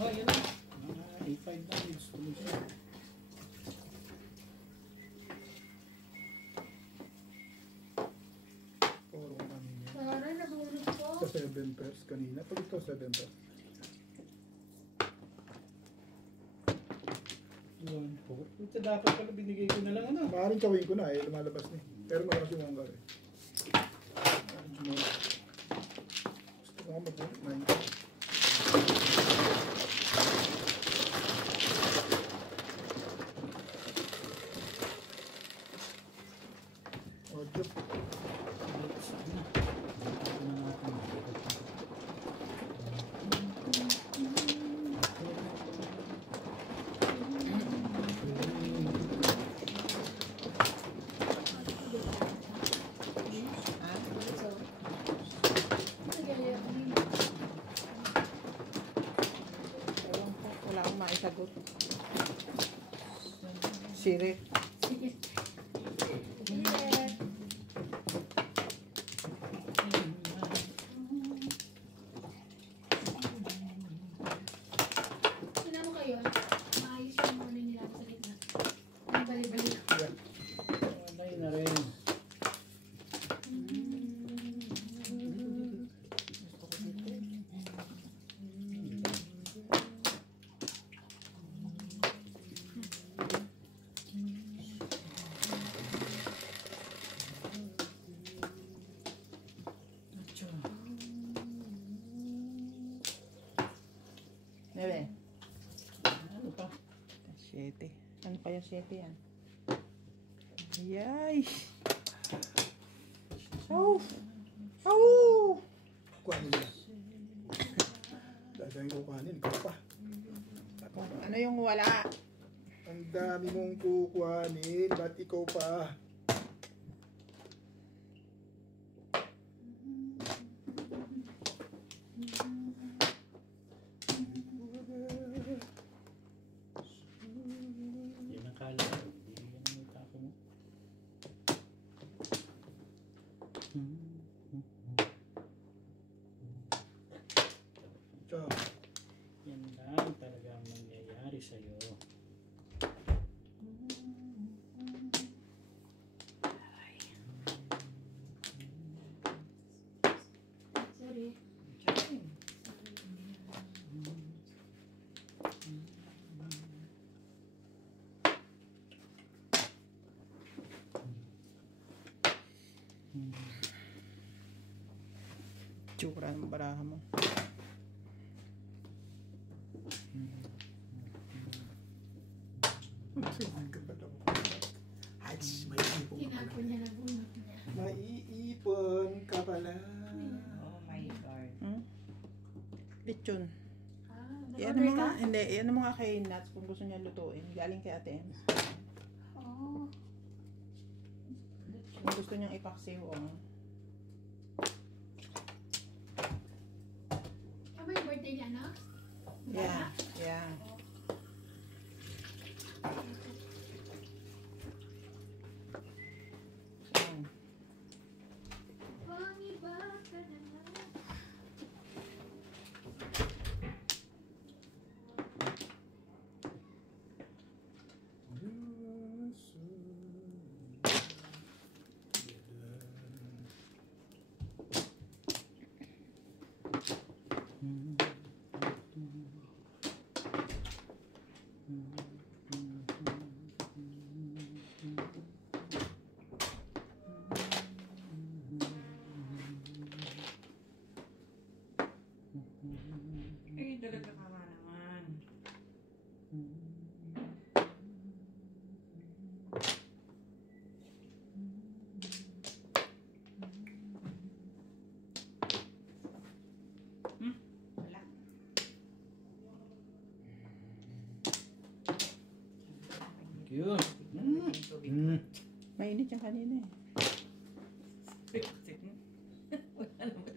Oh, yun na. A5 na. Gusto mo siya. Puro kanina. Para nabulog ko. Sa 7 pairs kanina. Pag ito 7 pairs. Yun po. Ito dapat pala binigay ko na lang ano. Maaaring kawin ko na eh. Lumalabas na eh. Pero malakas yung hanggar eh. Maaaring sumulong. Gusto ko nga mag-9. Audio. Ewan ko, wala akong maisagot. Siri. Sinama kayo. Maayos yung ano nila sa gitna. Nere. Ano pa? 7. Ano kaya 7 yan? Yay! Oh! Oh! Kuhanin nila. Dadahin ko kuhanin, ikaw pa. Ano yung wala? Ang dami mong kukuhanin, ba't ikaw pa? Yan ang kala ko. Hindi yan ang tako mo. Tiyo. Yan lang talaga ang mangyayari sa'yo. Sorry. Tsura ng baraha mo. Tinapon niya na bunot niya. Maiipon ka pala. Oh my God. Lechon. Yan Nag-order mo ka? nga, hindi, yan mo nga kay Nats kung gusto niya lutuin. Galing kay Ate Ems. Oo. Kung gusto niyang ipaksiw, Ah, may birthday niya, no? Yeah, yeah. Yan. Pangiba ka naman. Eh, talaga ka nga naman. Wala. Yun. Mainit yung kanina eh. Wala naman.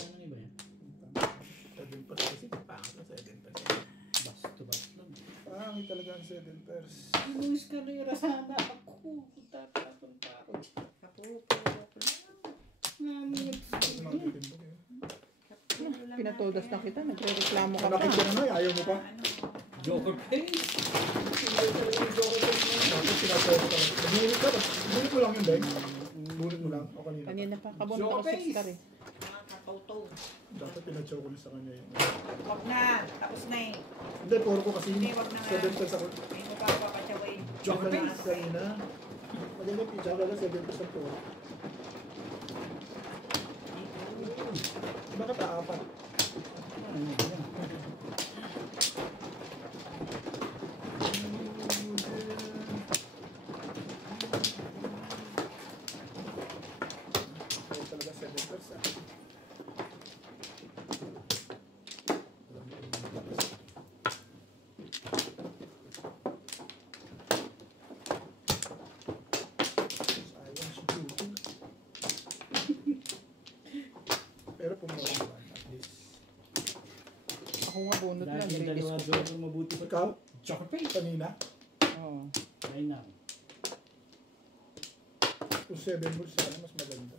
Ano ba yan? 7 pers kasi pangit ang 7 pers. Basto-basto lang. Pangit talaga ang 7 pers. Luis Carrera sana ako. Punta ako. Ito mga titimbok eh. Pinatodas na kita, nagre-reklamo ka Nakit ka pa. na ayaw mo pa. Joker face. Tapos sinasaya ka. Bunit ka ba? Bunit mo lang yun, Deng. Bunit mo lang. O kanina. Kanina pa, kabunot ako 6 ka rin. Nakakataw-taw. Dapat pinachow ko na sa kanya yun. Wag na. Tapos na eh. Hindi, puro ko kasi Hindi, wag na nga. 7 pers ako. Hindi ko pa papatsawin. Joker face kanina. Maganda yung pizza talaga 7 pers ang puro. Bakit aapat? Ano ba yan? Kaya talaga 7 pers ah. Sayang si Judy. Pero pumura naman at least. Ako nga bunot lang, Dahil yung nilibis dalawa ko. Joker mabuti pa. Ikaw, Joker face. kanina, Oo. Right now. kung 7 balls sana mas maganda.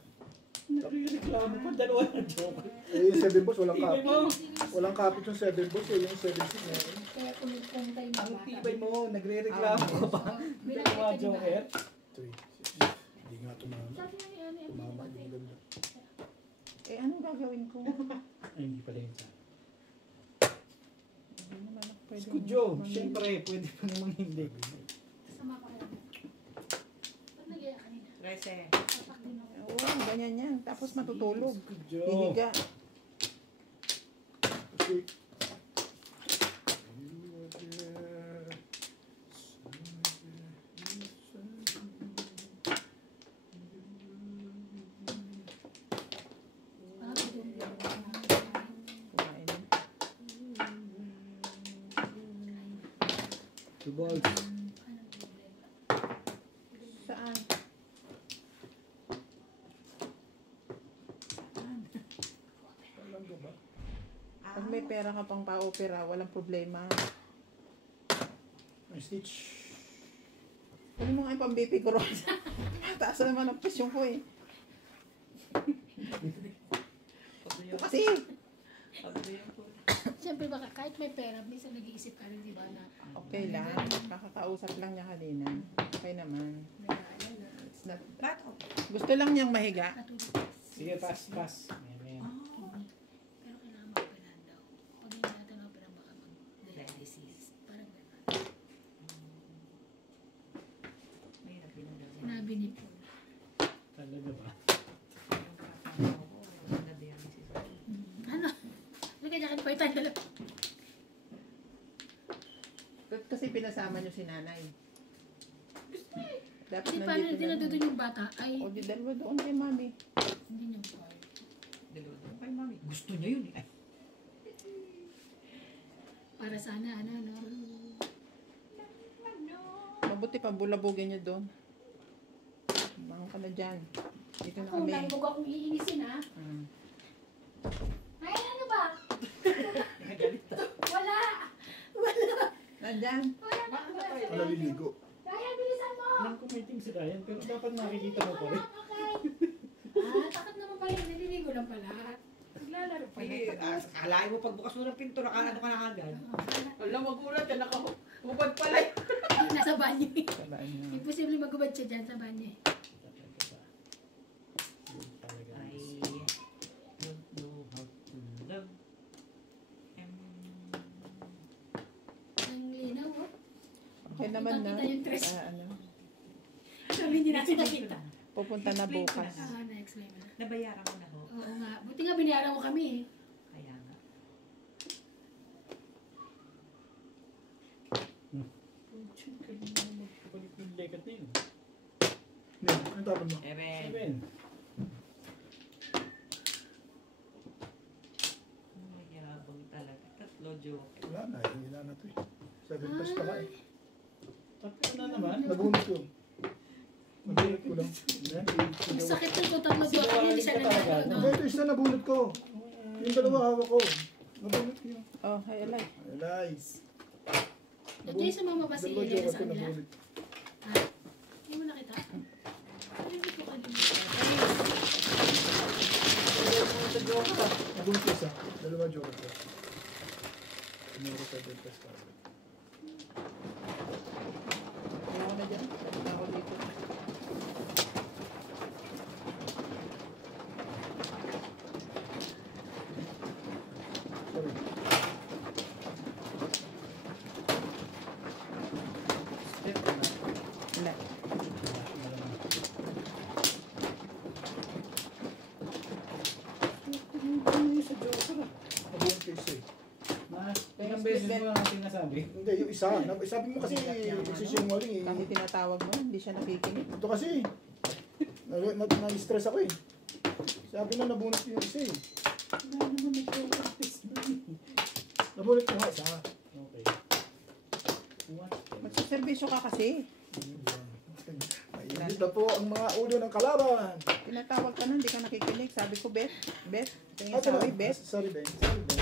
Nagre-reklamo pa. Dalawa na Joker. Eh, yung 7 balls walang Tibay kapit. mo. Walang kapit yung 7 balls eh, yung 7-6 meron. Kaya pumunta yung Ang bata. tibay mo. Nagre-reklamo ka pa. Dalawa Joker. 3, 6, Sabi nga ni ano yung Tumama yung ganda. Eh, anong gagawin ko? Ay, hindi pala yun sa. Hindi naman ako pwede. Skudyo, siyempre, pwede pa namang hindi. Sama ko lang. Ba't nag-iaya kanina? Rese. Tapak din ako. Oo, ganyan yan. Tapos matutulog. Skudyo. Hihiga. Okay. Parang bidong-bidong ako. Kumain. Two balls. Anong problema? Saan? Pag may pera ka pang pa-opera, walang problema. May stitch. Kunin mo nga yung pang-BP ko ron. Taas na naman ang presyon ko eh. Kasi, Siyempre baka kahit may pera, minsan nag-iisip ka rin, di ba, na okay lang. Kakakausap lang niya kanina. Okay naman. It's not, Ba't? gusto lang niyang mahiga. natulog. Sige, pass. Ayan. Pero kailangan mag-operahan daw. Pag hindi natin operahan, baka mag-dialysis. Parang gano'n. Mahirap din ang daw. Sinabi ni Paul. Talaga ba? Yung kakasama ko, wala na dialysis ako. Ano? Lagay niya kayo pa tayo dalawa. Kasi pinasama niyo si nanay. Dapat Hindi paano nandito din na. doon yung bata? Ay, O di dalawa doon kay mami. hindi niya pa. Dalawa doon kay mami. Gusto niya yun eh. Para sana, ano. Mabuti pa bulabugin niyo doon. Bangon ka na dyan. Dito na Kung kami. huwag akong iinisin, ha? Ah. Ay, ano ba? Wala! Nandyan. Wala liligo. Kaya, bilisan mo! Alam ko may team si Ryan, pero dapat makikita mo pa rin. Okay. Takot naman pala, naliligo lang pala. Naglalaro pa Ay, alaay mo pagbukas mo ng pinto, nakaano ka na agad. Wala, magulat ka. Nakahubad pala yun. Nasa banyo eh. Talaan niyo. Imposible magubad siya dyan sa banyo eh. I don't know how to love. Ang linaw, oh. Okay naman na. Kita yung tres. Ano, Sabi niya nasa nakita. pupunta na bukas. Na-explain mo na. Nabayaran ko na ho. Oo nga. Buti nga binayaran mo kami eh. Kaya nga. Balik yung legat na yun. Yan, ano tapon mo? Eren. 7. Mayabang talaga. Tatlo joke. Wala na, hila na to eh. 7 plus pa ka eh. Tatlo na naman. Nabunot ko. Nabunot ko lang. Yan, Ang sakit ng tutang mag-doka niya, hindi siya nanalo, no? Ito isa nabunot ko. Yung dalawa hawak ko. Nabunot ko yun. Oh, hi, Alay. Lies. Ito yung sumama ba si Dalawa Elena joker sa ko kanila? nabunot. Ha? Hindi mo nakita? Hindi ko kanina. Nabunot ko isa. Dalawa joker ko. Meron 7 plus pa. Ayaw ko na dyan. Balik na ako dito. Sorry. Wala. Nabunot ko isa eh. Ilang beses mo lang sinasabi. Hindi, yung isa. Sabi mo kasi nagsisinungaling eh. Kahit tinatawag mo, hindi siya nakikinig. Ito kasi, na-stress ako eh. Sabi na nabunot ko yung isa eh. Nabunot ko nga isa. Okay. What? Magsaservisyo ka kasi. Mainit na po ang mga ulo ng kalaban. Tinatawag ka na, hindi ka nakikinig. Sabi ko, Bet. Tingin Ito sa na. akin, Bet. Sorry, Ben. Sorry, Ben.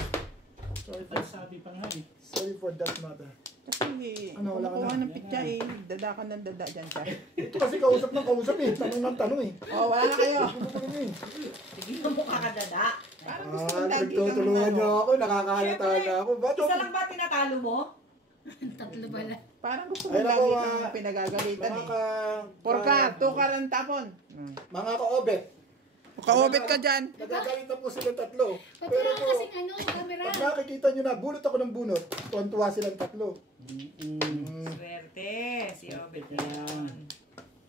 Ay, sabi pa nga eh. Sorry for that matter. Kasi, Ano, wala ka kumukuha na? ng pitya eh. Dada ka ng dada dyan siya. Ito kasi kausap ng kausap eh. Tanong ng tanong eh. Oh, wala na kayo. Sige mo mukha ka dada. Parang gusto ko lagi kang Nagtutulungan niyo ano. ako. Nakakahalata na ako. Ba't Isa lang ba tinatalo mo? Tatlo pala. Parang gusto mo Ayun lagi ako, kang pinagagalitan Mga eh. ka... Porka, tukar ang tapon. Mga ka-obet. Kaobit ka dyan. Nagagalitan po silang tatlo. Pati Pero na po, kasing ano, camera. pag nakikita nyo na, bunot ako ng bunot, tuwan-tuwa silang tatlo. Swerte. Si Obet yan.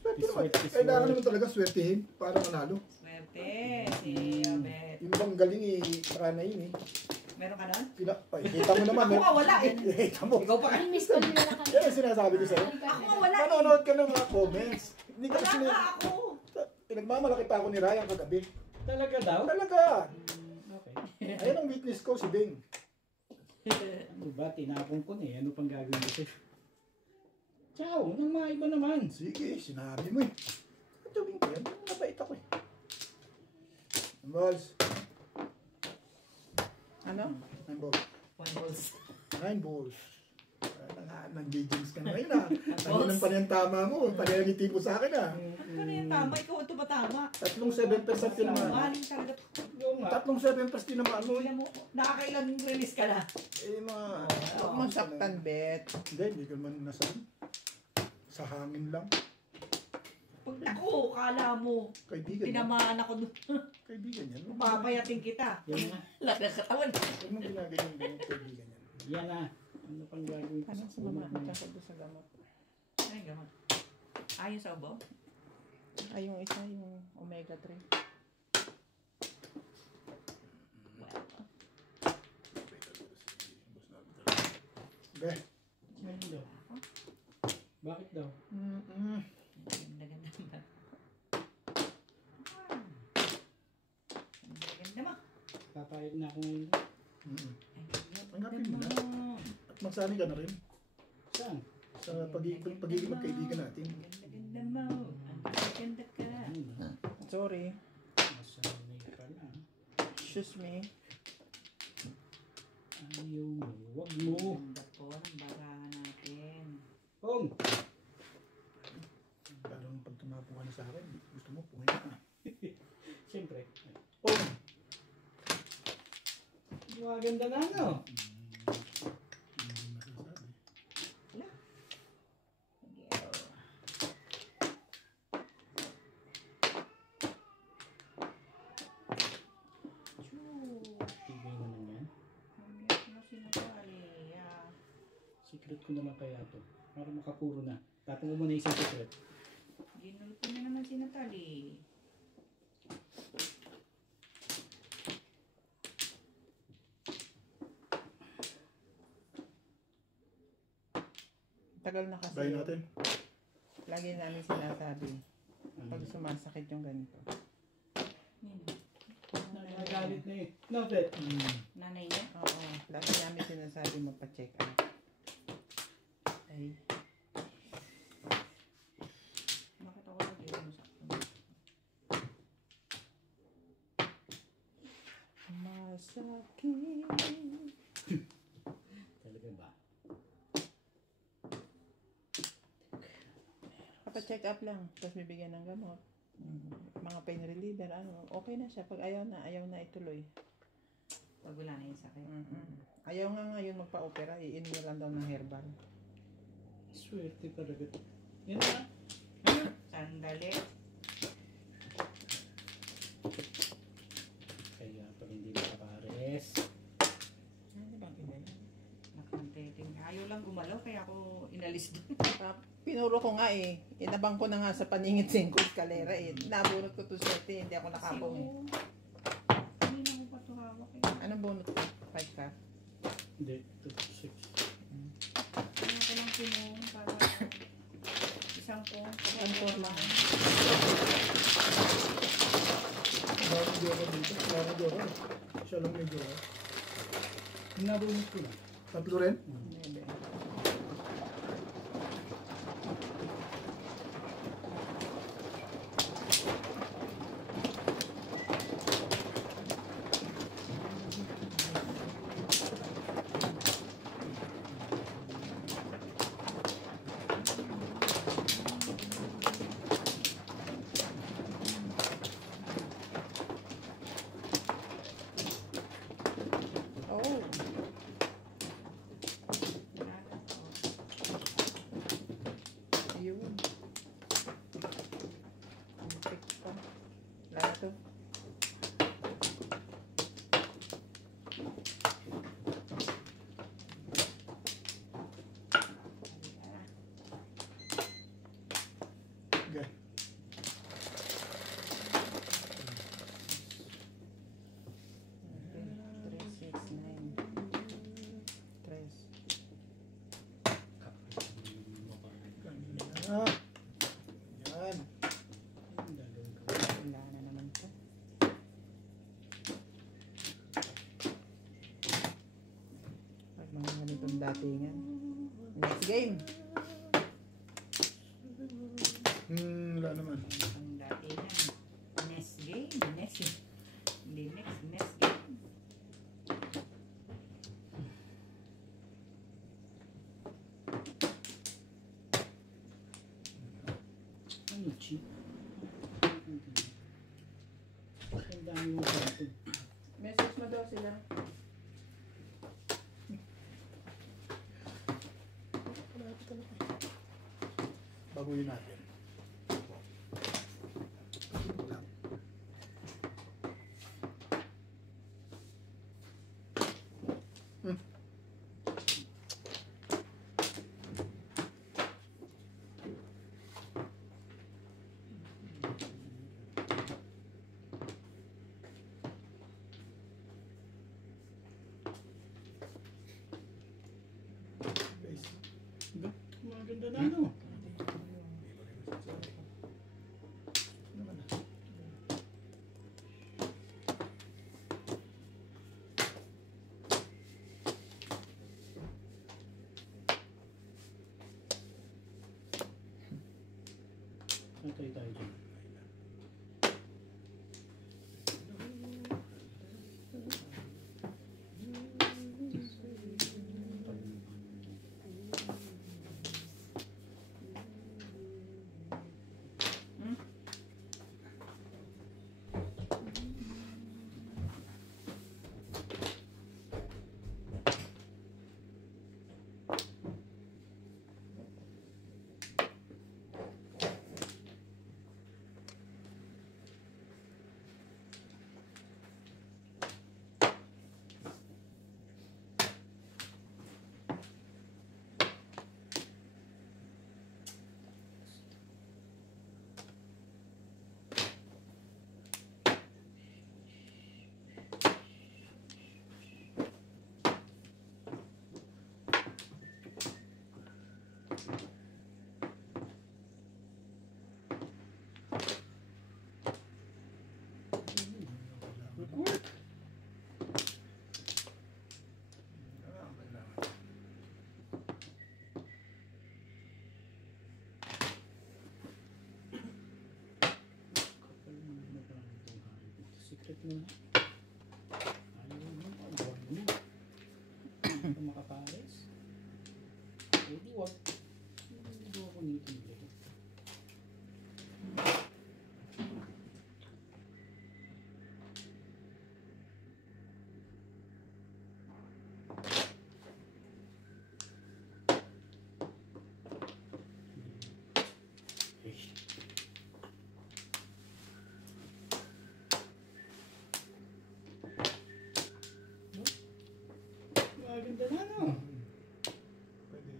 Swerte naman. Kailangan naman talaga swertihin para manalo. Swerte. Si Obet. Yung bang galing eh, saka na yun eh. Meron ka nun? Kita mo naman. Ako nga wala eh. Kita mo. Ikaw pa. Ay, miss ko nila lang kami. Yan ang sinasabi ko sa'yo. Ako nga wala eh. Manonood ka ng mga comments. Hindi ka Wala kasi nga ako. pinagmamalaki pa ako ni Ryan kagabi. Talaga daw? Talaga. Okay. Ayun ang witness ko, si Bing. Ano ba? Tinapon ko na eh. Ano pang gagawin ko sa'yo? Ciao! Nang mga iba naman. Sige, sinabi mo eh. Ito Bing ko yan. Nabait ako eh. Balls. Ano? 9 balls. 1 balls. 9 balls. Nag-games ka na ngayon ah. Ano lang pa yung tama mo? Panilangiti mo sa akin ah. Ano na yung tama? Ikaw ito ba tama? 3-7% tinamaan. Maling talaga. Oo nga. 3-7% tinamaan mo. Alam mo, nakakailan release ka na. Eh mga... Huwag mong saktan, Bet. Hindi ko naman nasabi. Sa hangin lang. Pag ako, kala mo, Kaibigan yan. tinamaan ako doon. Kaibigan yan. Papayatin kita. Yan na. Lakas katawan. Huwag mong ginaganyan din yung kaibigan yan. Yan na. Ano pang gagawin ko Anong sa sumama? ulo mo? Magkakado sa gamot. Ay, gamot. Ayun sa ubo? Ay, yung isa, yung omega 3. Be. Ayun daw. Bakit daw? Ganda-ganda ba? Ganda mo. Papayag na ako ngayon. Tanggapin mo na. At magsali ka na rin Saan? sa pagiging magkaibigan natin. Ganda mo. Ang ganda ka. Ayun. Sorry. Masanay ka na. Excuse me. Ayaw mo. Wag mo. Ganda po ng barahan natin. Pong! Parang pag tumapo ka na sa akin, gusto mo pumayin ka. Siyempre. Oh, Maganda na ano? hindi masasabi. Tigay naman yan. Secret ko naman kaya to. Para makapuro na. Tapos mo muna isang secret. Ginulpo na naman si Natalie. Tagal na kasi. Try natin. Lagi namin sinasabi. Pag sumasakit yung ganito. Nagagalit na eh. No, bet. Nanay niya? Oo. Lagi namin sinasabi magpa-check up. Ay. Bakit ako lagi masaktan? Masakit. Talaga ba? Kapag-check up lang. Tapos bibigyan ng gamot. Mga pain reliever. Ano, okay na siya. Pag ayaw na ituloy. Pag wala na yung sakit. Ayaw nga ngayon magpa-opera. Iinom na lang daw ng herbal. Swerte talaga. Yan na. Sandali. Kaya pag hindi makapares. Ano bang ganyan? Nakanteting. Ayaw lang gumalaw kaya ako inalis doon. Pinuro ko nga eh. Inabang ko na nga sa paningit-sing ko eskalera eh. Nabunot ko to swerte. Hindi ako nakapong eh. Hindi na ko pa ito hawak eh. Anong bunot ko? 5 ka? Hindi. 2 to 6. Ano ko lang pinong para isang po. Ang po lang. Maraming joker dito. Maraming joker. Siya lang may joker. Nabunod ko na. Tatlo rin? Hindi. Nanahin Mga ganitong datingan. Next game. Wala naman. Ang dati yan. Next game. Hindi next game. Ano, cheap? Ang dami mo sa atin. Message mo daw sila. Baguhin natin. Maganda na, no? Natay tayo dyan. Record. Secret mo na. Ayaw mo. Ayaw mo. Ito makapares. Pwede wag. Hindi ako nito. Maganda na, no? Pwede.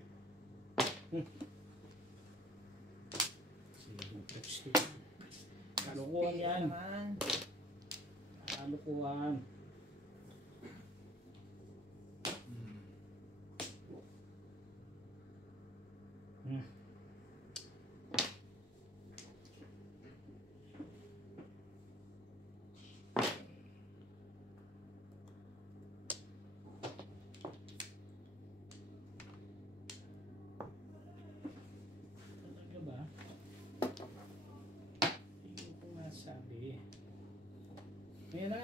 Kalukuhan yan. Naman. Kalukuhan. Talaga ba? Hindi ko nga sabi. Ngayon na.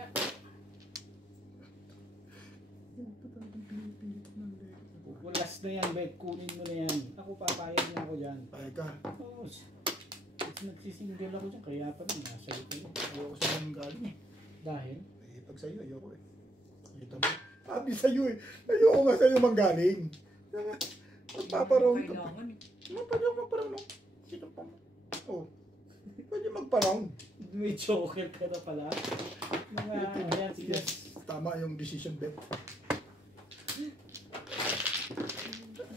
Pupulas na yan, Bet. Kunin mo na yan. Ako papayag niya ako dyan. Teka, Oo. Nagsisingle ako dyan. Kaya pa rin. Nasa ito. ayoko sa mga galing eh. Dahil? Eh, pag sa'yo, ayoko eh. Kita mo. Sabi sa'yo eh. Ayoko nga sa'yo manggaling. Magpaparound ka pa. Kailangan eh. Pwede ako magparound no? Sino pa mo? Oh. Pwede magparound. May joker ka na pala. Mga, ayan, sige. Yes. Tama yung decision bet.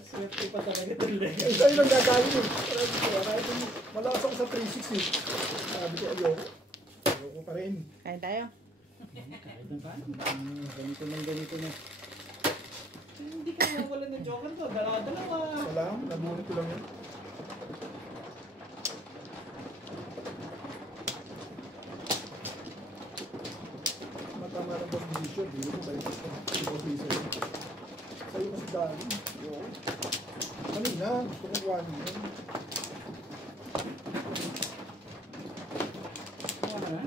Swerte pa talaga tuloy. Eh, sa'yo lang gagaling eh. Sabi ko, kahit malakas ako sa 360. Sabi ko, ayoko. Ayoko pa rin. Kain tayo. Kahit na pa. Ganito na. Hindi ka mawala ng joker to. Dalawa-dalawa. Salam, nabunot ko lang yan. Matama lang ba decision? Hindi ko balik ko. Ikaw piso. Sa Kayo kasi dali. Oo. Kanina, gusto kong kuhanin yun. Ano?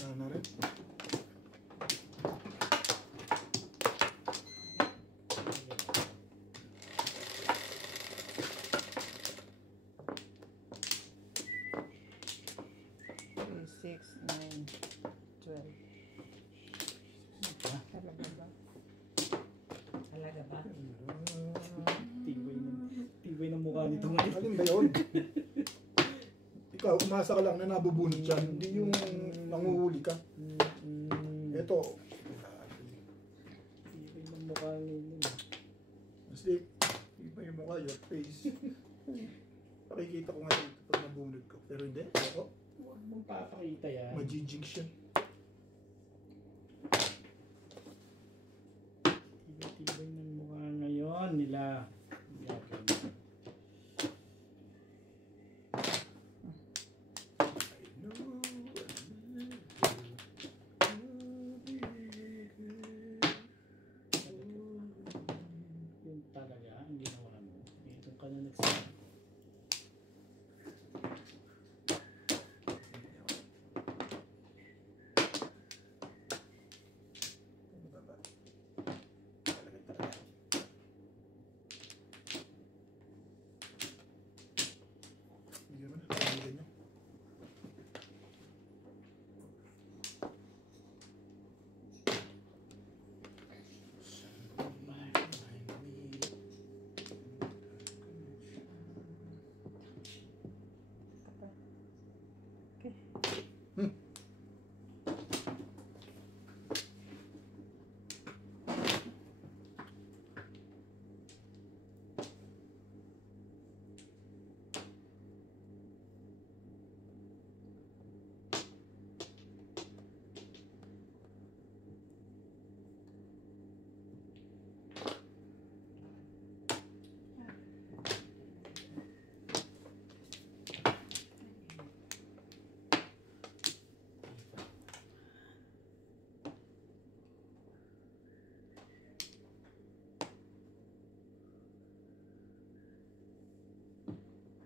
Wala na rin. Three, 6, 9, 12. Talaga ba? Talaga ba? Tibay ng mukha nito ngayon. Alin ba yun? Ikaw, umasa ka lang na nabubunot yan. Hindi yung nanguhuli ka. Ito. Tibay ng mukha nito. Mas iba yung mukha, your face. Pakikita ko nga dito pag nabunod ko. Pero hindi. Ako, Huwag mong papakita yan. majijig siya. Tibay ng mukha ngayon nila. Yun talaga ang ginawa mo. Itong ka na nagsabi. Bigyan mo na. Bigyan niyo.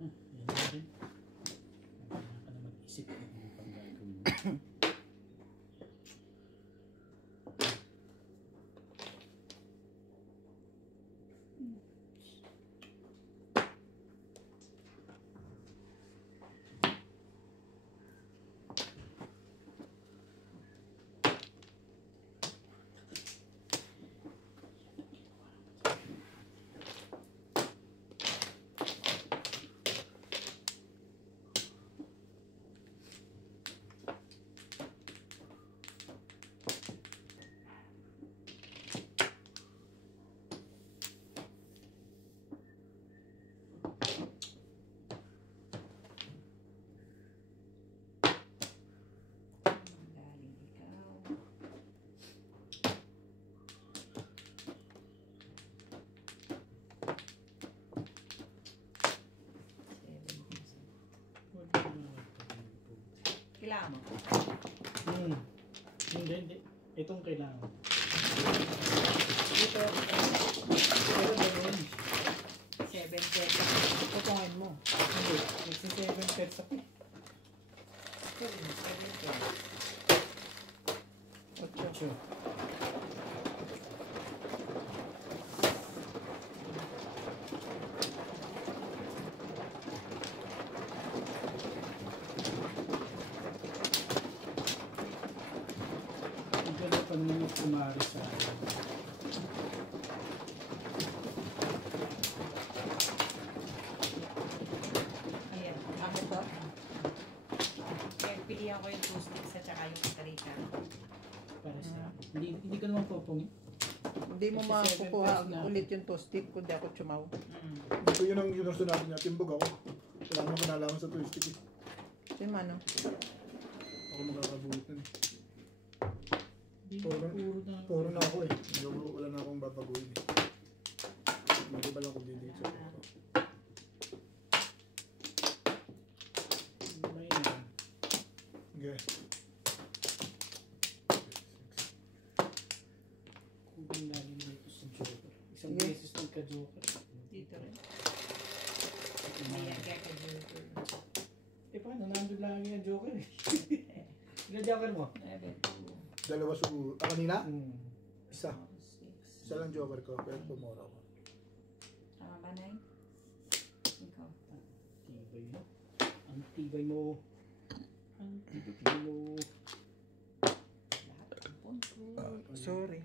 Yan na rin. Kailangan ka na mag-isip kung ano pang gagawin mo. Galing ikaw. Kailangan mo. Hindi. Itong kailangan. Dito, Pero gano'n. 7 pesos. tutuhin mo. Hindi. 67 pesos ako. 7 pesos. 8. Igala pa naman yung kumari sa akin. Ayan. Bakit to? Kaya pilihan ko yung 2 sticks at saka yung katarika. Para sa akin. Hindi ko naman popongin. Hindi mo 67 makukuha pesos na. ulit yung two-stick kundi ako chumaw. Ito yun ang ginusto natin niya. Timbog ako. Wala naman kinalaman sa twistic. Yung ano? ako makakabuhat nun. Hindi Puro na. Puro na ako eh. Wala na akong babaguhin eh. Hindi ba lang kung dito sa ako. May na. Okay. Kulang lagi dito sa Joker. Isang Sige. beses nagka-Joker. Dito rin. Ayan, kaya ka dito. Eh paano? Nandun lagi ang Joker eh. Ilan Joker mo? 11, 2, Dalawa siguro. Kanina? Isa. 6. Isa lang joker ko. Pero pumura ko. Tama ba, Nay? Ikaw. Tibay mo. Ang tibay mo. Ang tibay mo. Lahat ng punto. Sorry.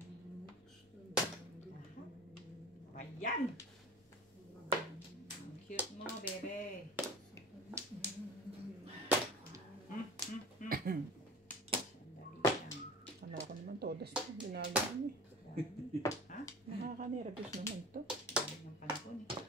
Ayan! Ang cute mo, bebe. Sandali lang. Ano ako naman todas ko. Ginagawa mo eh. Ha? Nakaka-nervous naman to. Dami ng panahon eh.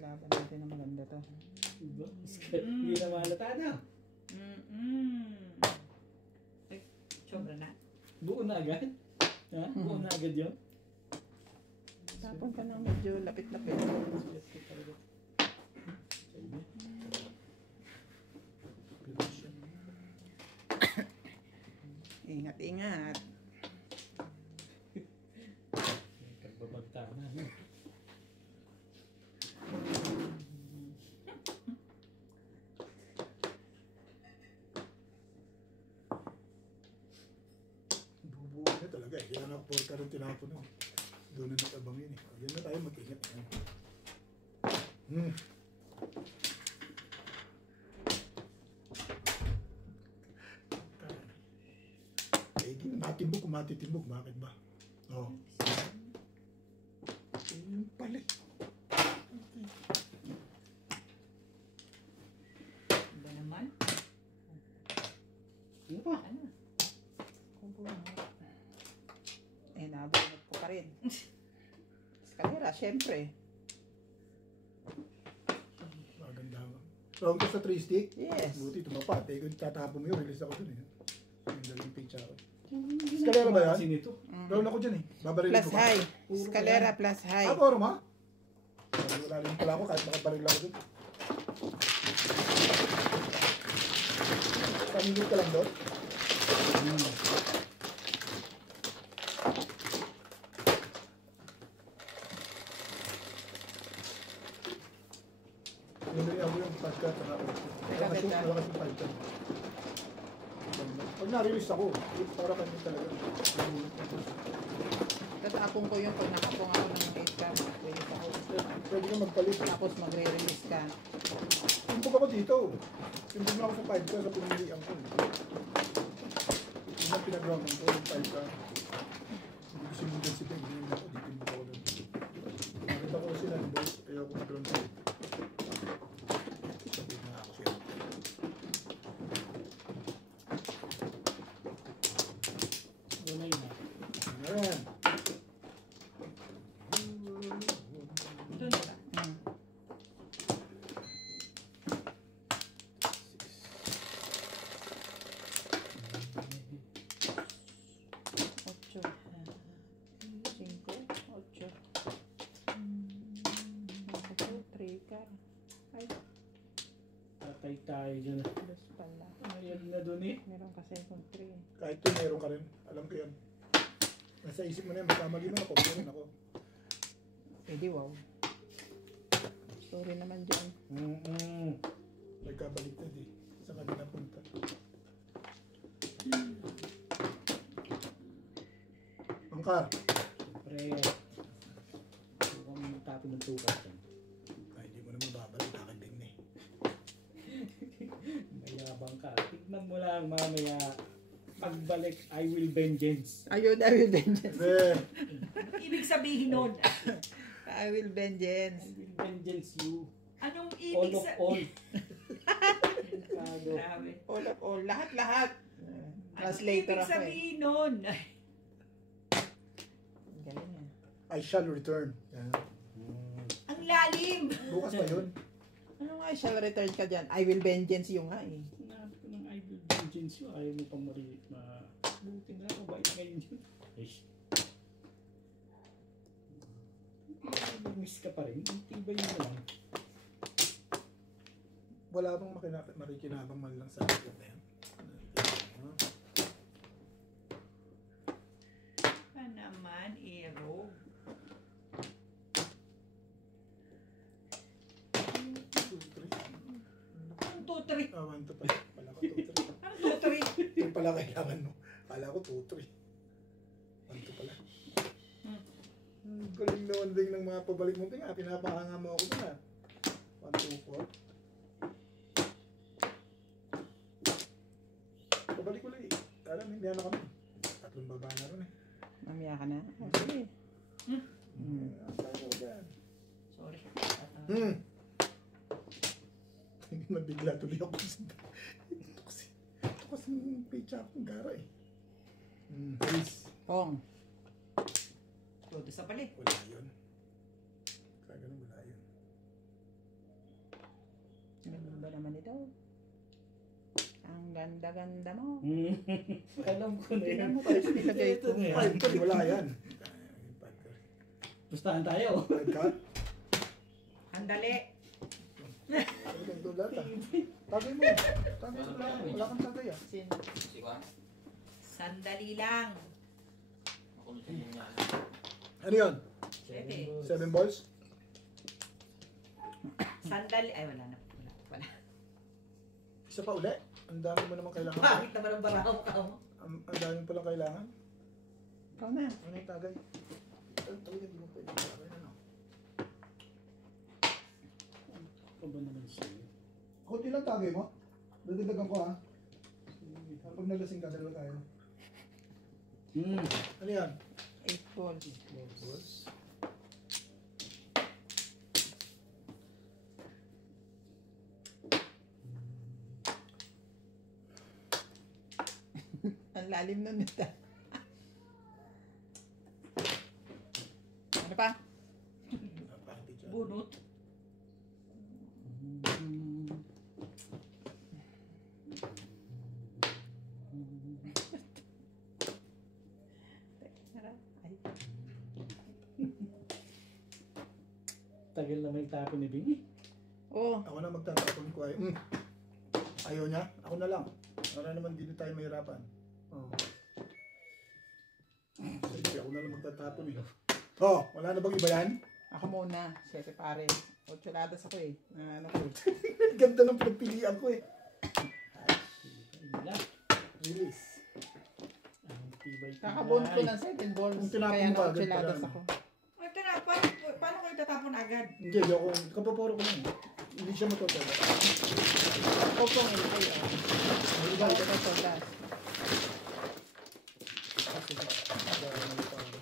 Laban natin na maganda to. Diba? Hindi na malata na. Ay, sobra na. Buo na agad? Ha? Buo na agad yun? Tapon ka na medyo lapit-lapit. Ingat-ingat. Kagbabagta na. Bubuo na talaga eh. Kaya na 4 ka rin tinapon nun. Doon na natabang yun eh. Yan na tayo mag-ingat. Eh, di matimbog kung matitimbog. Bakit ba? Oo. Yung pala eh. Ba naman? Ano pa? Ano? Eh, nabunod po pa rin. Eskalera, syempre. Maganda nga. Round ka sa 3 stick? Yes. Buti tumapat. Eh, kung tatapon mo yun, release ako dun eh. Yung dalang picture ako. Eskalera ba yan? Kasi nito. Round ako dyan eh. Babarilin Plus ko pa. high. Eskalera plus high. Ah, puro ma? Wala rin pala ako kahit makabaril ako dun. Pamingit ka lang doon? Nilay ako yung podcast na ako. Malakas yung podcast. Pag na-release ako, para kanya talaga. Tatapon ko yun pag nakapong ako ng 8 cam. Release ako. Pwede ka magpalit. Tapos magre-release ka. Timbog ako dito. Timbog na ako sa podcast sa pumilihan ko. Yung pinag-ground ko, yung podcast. Hindi ko sinugan si Ben. Hindi ako, di timbog ako doon. Nakita ko sila ng boss, ayaw ko mag-ground ko. Sabi na ako siya. Wala yun ah. Ayan. Doon na ba? Ocho. 5, 8. 3 ka. Ay, Patay tayo dyan ah. dos pala. Ayan na dun eh. Meron kasi akong 3. Kahit ito meron ka rin. Alam ko yan. Nasa isip mo na yan, magkamali mo ako, meron ako. Pwede wow. Sorry naman dyan. Nagkabaliktad eh. Sa kanila punta. Angkar. Pre. Huwag mo magtapon ng tukas yan. Ay, hindi mo na mababalik. ka. Tignan mo lang mamaya. Pagbalik, I will vengeance. Ayun, I will vengeance. Eh, Ibig sabihin nun. I will vengeance. I will vengeance you. Anong All ibig of all. Kado. Grabe. All of all. Lahat. Anong Translator ibig ako eh. sabihin nun? Galing yan. I shall return. Yan. Ang lalim. Bukas pa yun. Ano nga, shall return ka dyan? I will vengeance yung nga eh. Sinabi ko ng I will vengeance you. Ayaw mo pang buti na ako. Bait ngayon yun. Miss ka pa rin. Tibay mo lang. Wala bang makikinabang man lang sa akin na yan? Pa naman, Ero. Ang 2-3. Ah, 1, 2 pala. Pala ko 2, 3. Ang 2-3. Yung pala kailangan mo. Kala ko 2, 3. 1, 2 pala. Galing naman din ng mga pabalik mo. Kaya pinapahanga mo ako na. 1, 2, 4. Pabalik ko lang eh. Alam, hindi na kami. 3 baba na rin eh. Mamaya ka na. Oh, sige. Saan ko dyan? Sorry. Nabigla tuloy ako sa ito kasi pecha akong gara eh. Please. Pong. Todo sa pali. Wala yun. Kaya ganun wala yun. Ganun ba naman ito? Ang ganda-ganda mo. Alam ko na Tingnan yan. mo pala nilagay ko. Wala yan. Pustahan tayo. Handali. Tagay mo. Tagay mo lang. Wala kang tagay ah. Si Juan. Sandali lang. Makulot yung niya. Ano yun? 7. 7 balls? Sandali. Ay, wala na. Wala. Isa pa uli? Ang dami mo naman kailangan. Bakit naman ang baraho ka mo? Ang dami mo palang kailangan. Ikaw na. Ano yung tagay? Talaga hindi mo pwede tagay. Ano? Ano ba naman siya? Kunti lang tagay mo. Dadagdagan ko ha. Pag nalasing ka, dalawa tayo. Ano yan? 8 balls. Balls. Ang lalim nun nito. Ano pa? Bunot. Ay. Tagal na may tapon ni Bingi. Oh, Ako na magtatapon ko ay. Ayaw niya? Ako na lang. Para naman din tayo mahirapan. Oh. Sige, ako na lang magtatapon eh. Oh, wala na bang iba yan? ako muna. Siyete pare. 8 ladas ako eh. Ano ko eh. Ganda ng pinagpilian ko eh. Wala. Release. Ang tibay. Kakabon ko ng 7 balls. Kung tinapon Kaya mo na agad 8 ladas pala. ako. Ito na, paano ko itatapon agad? Hindi, ako. Kapapuro ko lang. Hindi siya matutulog. Ako pong ito eh. Hindi Ikaw ba? ito na sodas.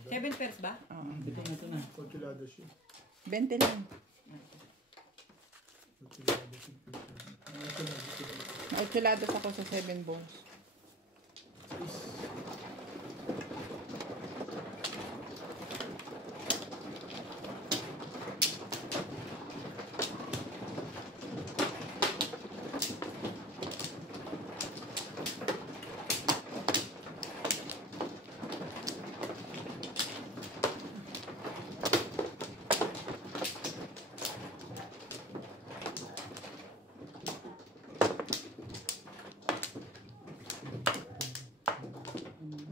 7 pairs ba? Oo. Ito na ito na. Kontilado siya. 20 lang. Kontilado siya. 8 ladas ako sa 7 balls.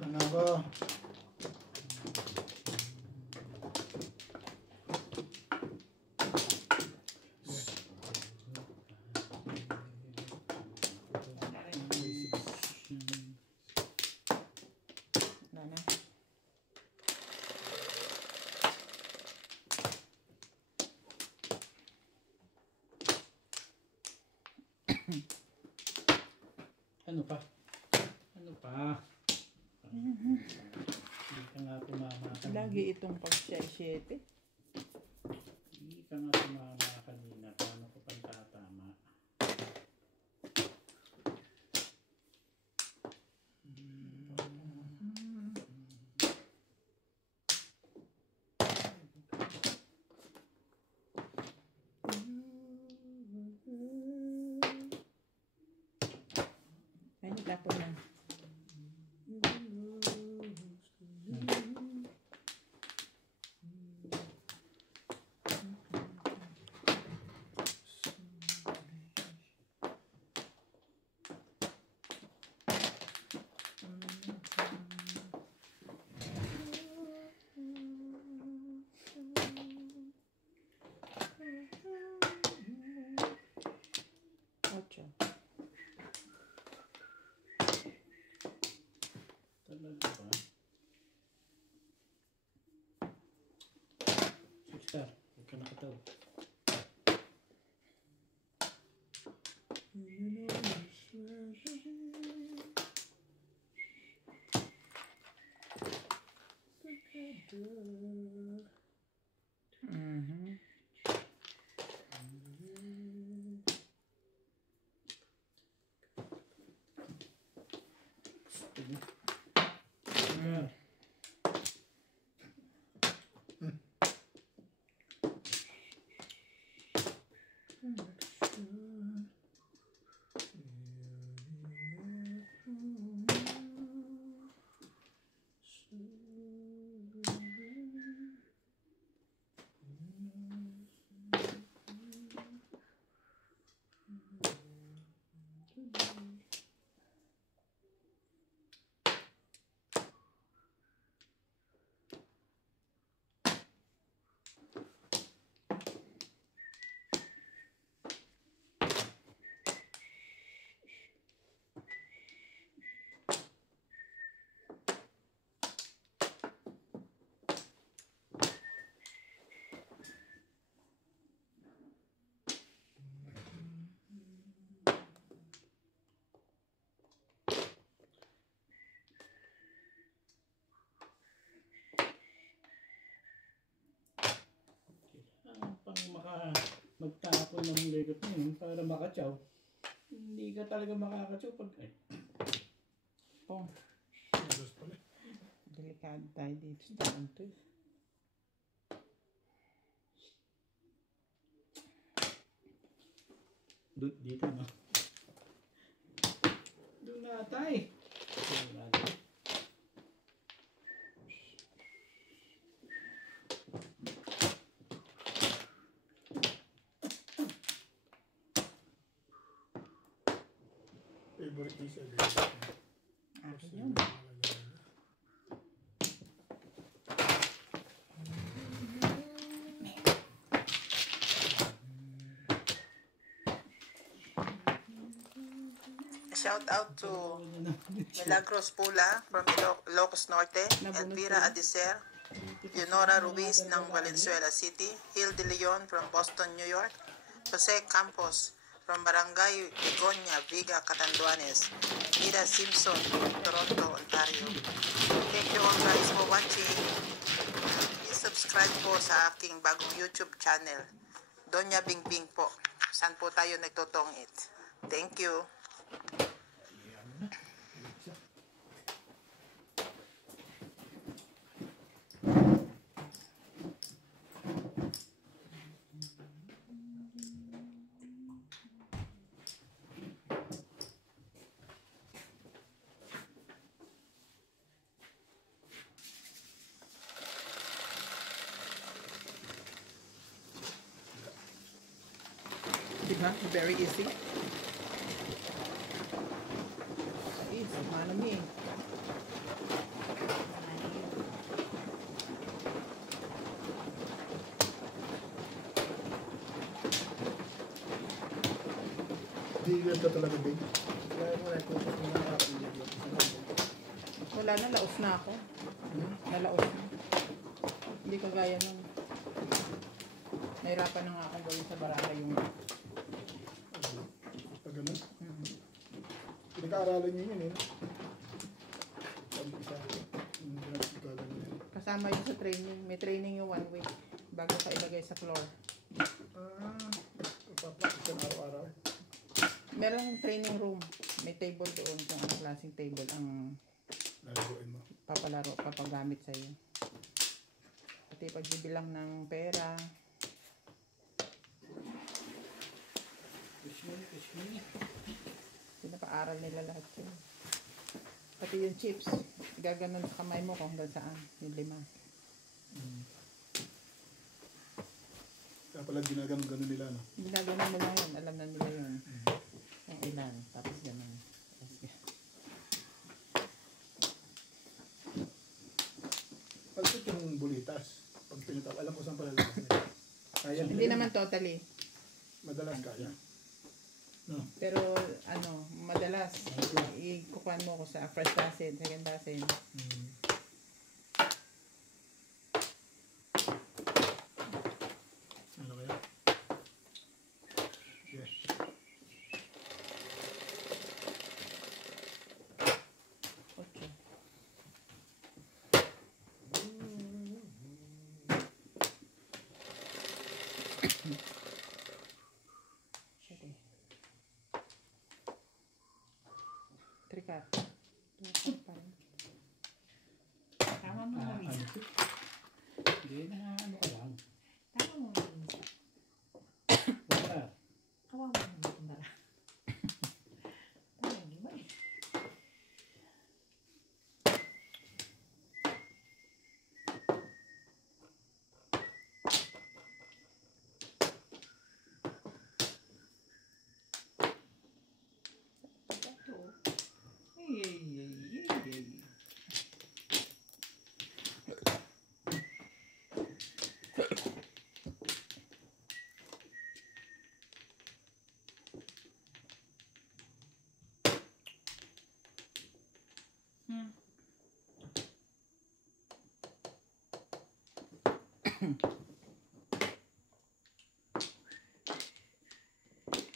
Ano ba? Wala na. Ano pa? Ano pa? Hindi ka nga tumama kanina. Lagi itong pag-7. Hindi ka nga tumama kanina. Paano ko pang tatama? Ay, tapos na. Ocho. Talaga ba? Sister, huwag ka nakataw. Mhm. Mm. Pang magtapon ng legot mo yun para makatsaw. Hindi ka talaga makakatsaw pag Oh, Alas pala. delikado tayo dito sa taon to. dito no. Doon na tay. Doon na tay. Favorite piece of Akin yun. Shout out to Milagros Pula from Ilocos Norte, Elvira Adiser, Leonora Ruiz ng Valenzuela City, Hill de Leon from Boston, New York, Jose Campos from Barangay Begonia, Viga, Catanduanes, Ida Simpson from Toronto, Ontario. Thank you all guys for watching. Please subscribe po sa aking bagong YouTube channel, Donya Bingbing po. Saan po tayo nagtotongit. Thank you. Diba? Very easy. Easy, manami. Dealer ka talaga, babe. Kaya mo na kung ano nakakapilip yun. Wala na, laos na ako. Nalaos na. Hindi ko gaya nung nahirapan na nga akong gawin sa baraka yung Pag ganun. Pinag-aaralan niyo yun eh. Sabi ko sa akin, yung gagawin na yun. Kasama yun sa training. May training yung 1 week bago ka ilagay sa floor. Papractice yan araw-araw. Meron training room. May table doon kung anong klaseng table ang Lalaguin mo. papagamit sa'yo. Pati pagbibilang ng pera. Pinapaaral nila lahat yun. Pati yung chips, gaganon sa kamay mo kung hanggang saan. Yung 5. Kaya pala ginaganon-ganon nila, no? Ginaganon nila yun. Alam na nila yun. Ang ilan. Tapos ganon. Pagkat yung bulitas, pag pinitap, alam ko saan pala lakas nila. Kaya Hindi naman totally. madalas kaya. No. Pero ano, madalas ikukuhan mo ko sa first dozen, second dozen. Ano kaya? Yes. Okay. Sige. Trikat. Tama mo na rin. Hindi na ano ka lang. Tama mo na rin. Wala. Kawawa mo na rin. Tama mo ba eh. Ito. Ay.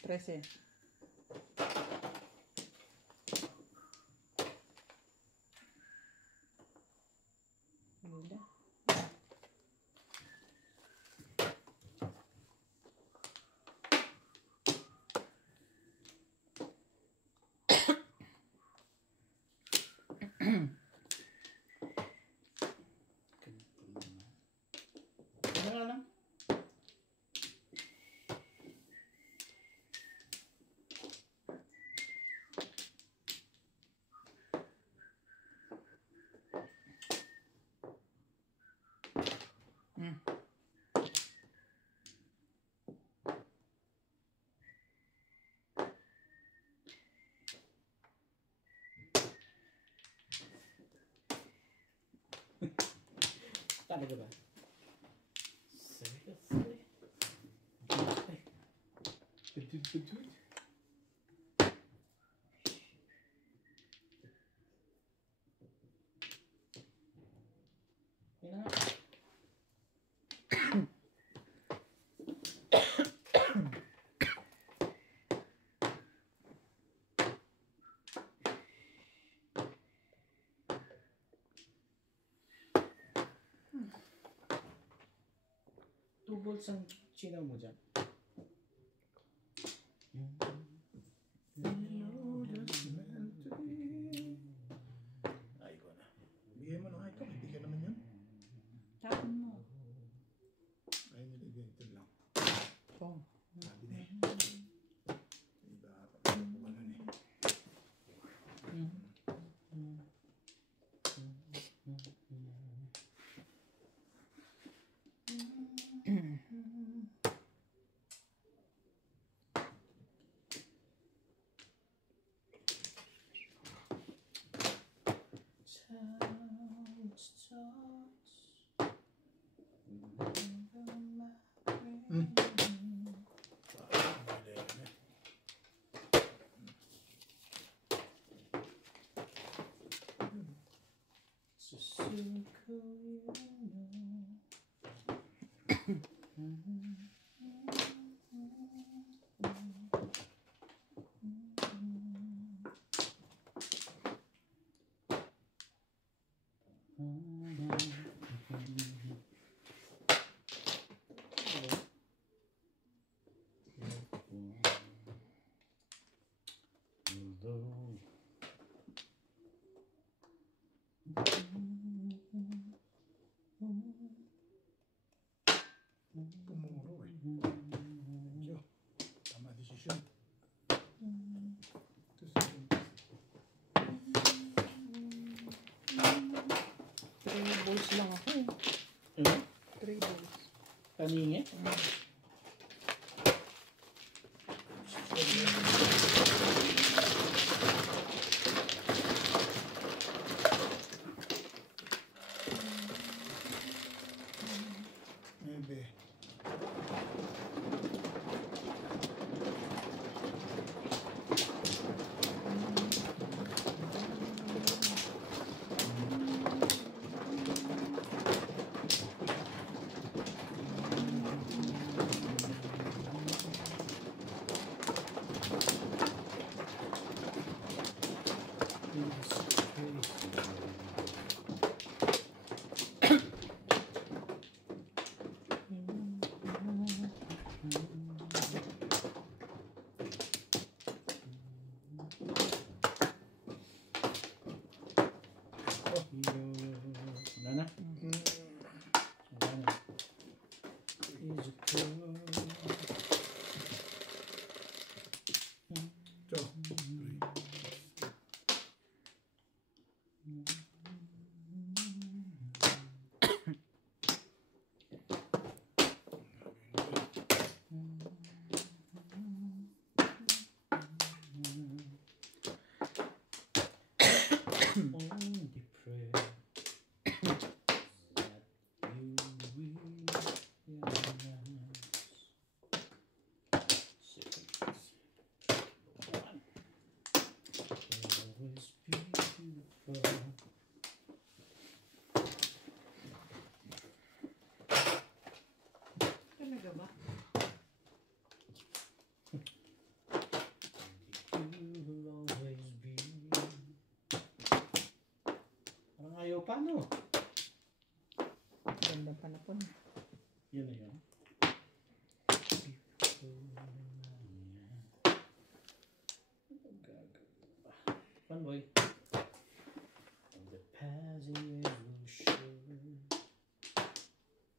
Trece. Ganda. Ano ka lang? Talaga ba? Seriously? Okay. Petut. Yan na nga. Two volts ang chinaw mo dyan. Ay ko na. Bigay mo na nga ito. Hindi ka naman yun. Tapon mo. Ay, niligay ito lang. Oh. Sabi na eh. Iba pa. Ano eh. taningi. Maybe. Wala na. Wala na. Is it true? So, Only pray that you realize secrets one always beautiful. Talaga ba? You will always be. Parang ayaw pa, no? Ganda pa na po. Yun na yun. Panboy. And the passing years will show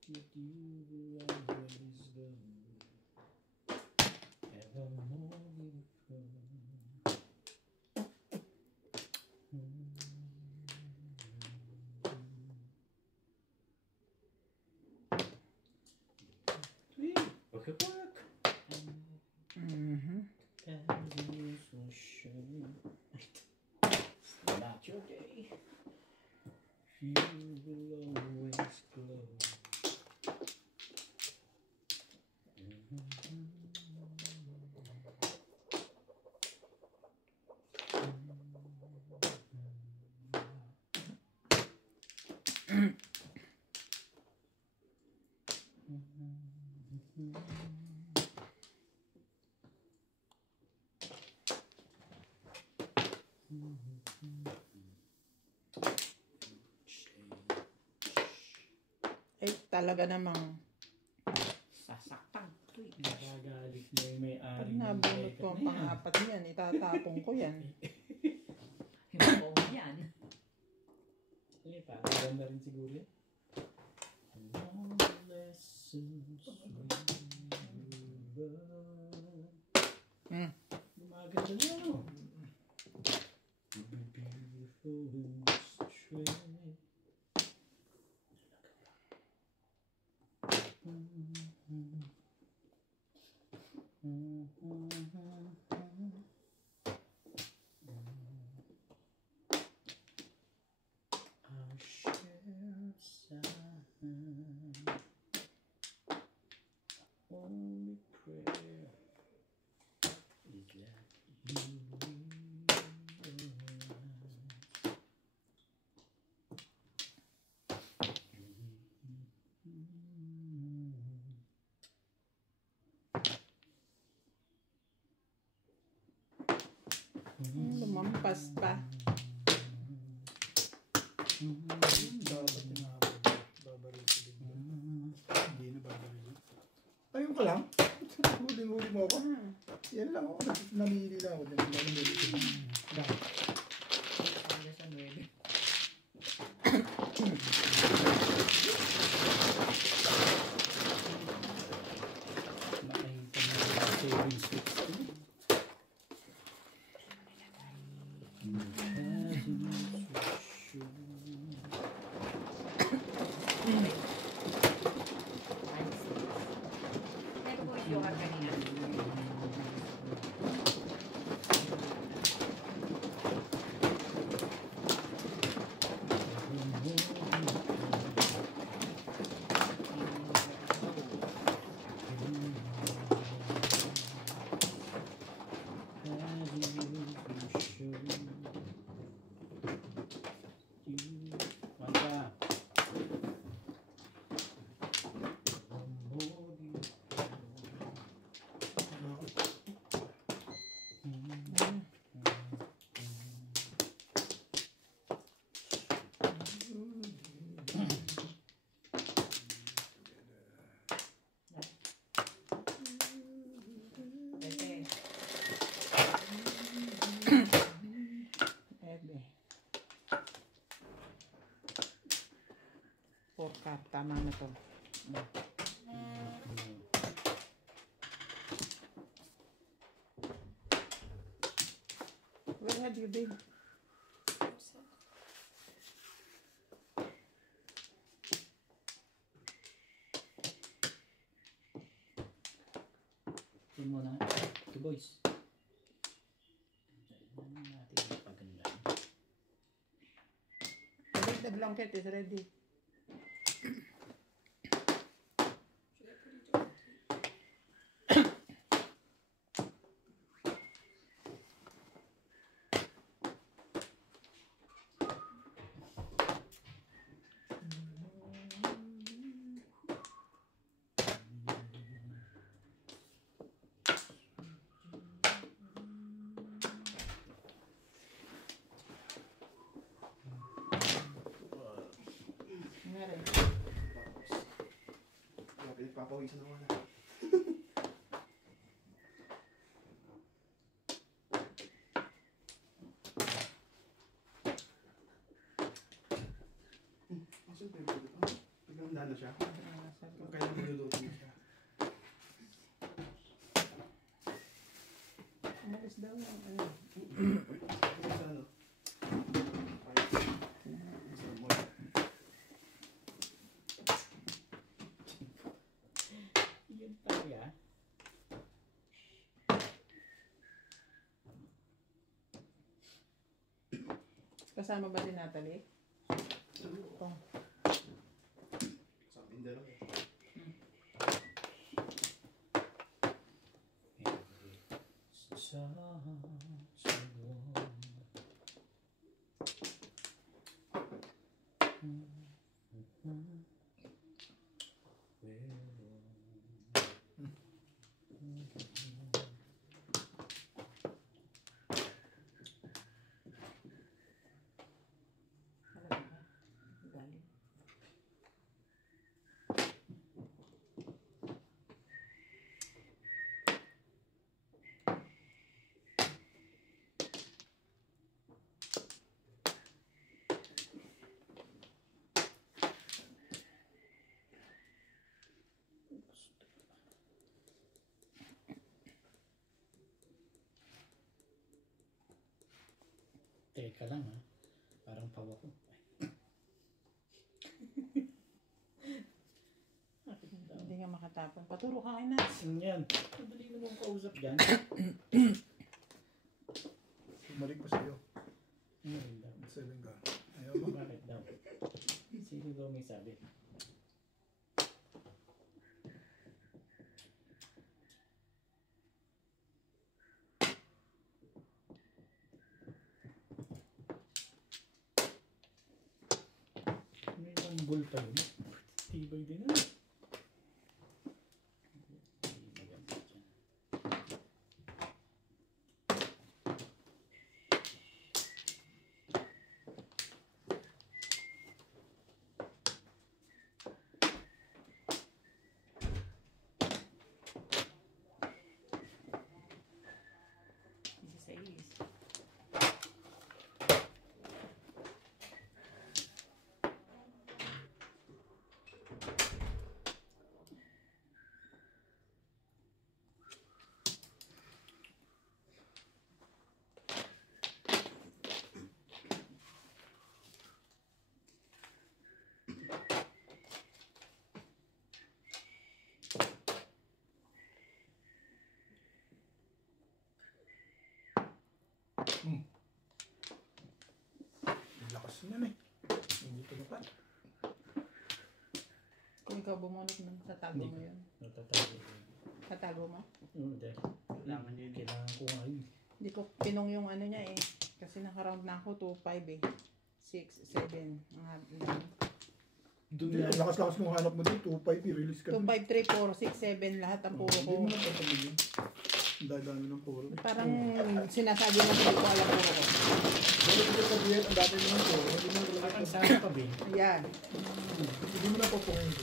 that you will always go evermore beautiful. Work. Mhm. Passing years will show not your day. You will always glow. Eh, talaga namang Sasaktan. Ito eh. Nagagalit na yung may-ari pag ng nabunot ko ang record na yan. pang-apat niyan, itatapong ko yan. Yung phone yan. Eh, parang ganda rin siguro yan. And all the lessons we learn. Gumaganda niya, no? To be beautiful and straight. Our shared sign. Only prayer is that you Lumampas pa. dapat babaritin din. Hindi na babaritin. Ayun ka lang. Huling-huli mo ako. Yan lang ako. Namili lang ako. Namili ko. Hanggang sa 9. makahita na yung savings switch ko. Tama na to. Where have you been? Ito muna. Ito boys. Ano natin ipaganda. The blanket is ready. Meron. Kapit papawisan naman. Asan pa yung luluto? Paganda na siya. Kailan maluluto na siya? Umalis daw ang ano. Sa ano? Yan tayo ah. Kasama ba si Natalie? Oh. Sa Mindanao eh. Sa Galing. Teka lang ha. Parang pawa ko. Hindi nga makatapon. Paturo ka na. Yan. Madali mo nung kausap dyan. Bumalik pa sa'yo. Ano rin daw? 7 ka. Ayaw mo. Bakit daw? Sino daw may sabi? May isang bull pa yun. Tibay din ah. Maganda dyan. This is Ang lakas niyan eh. Hindi tumapat. Kung ikaw bumunot nun, tatago mo yun. Natatago ko. Tatago mo? Oo, dahil kailangan niya. Kailangan ko nga yun. Hindi ko pinong yung ano niya eh. Kasi naka-round na ako, 2-5 eh. 6, 7. Doon din. Lakas-lakas mong hanap mo din. 2-5 i-release ka. 2, 5, 3, 4, 6, 7. Lahat ang puro Hindi ko. mo na papagin. Ang dami ng puro. Parang sinasabi mo hindi ko alam puro ko. Pero ito sabihin, ang dami mo ng puro. Hindi mo na Parang talaga. sana pa ba? Yan. Hindi mo na papagin.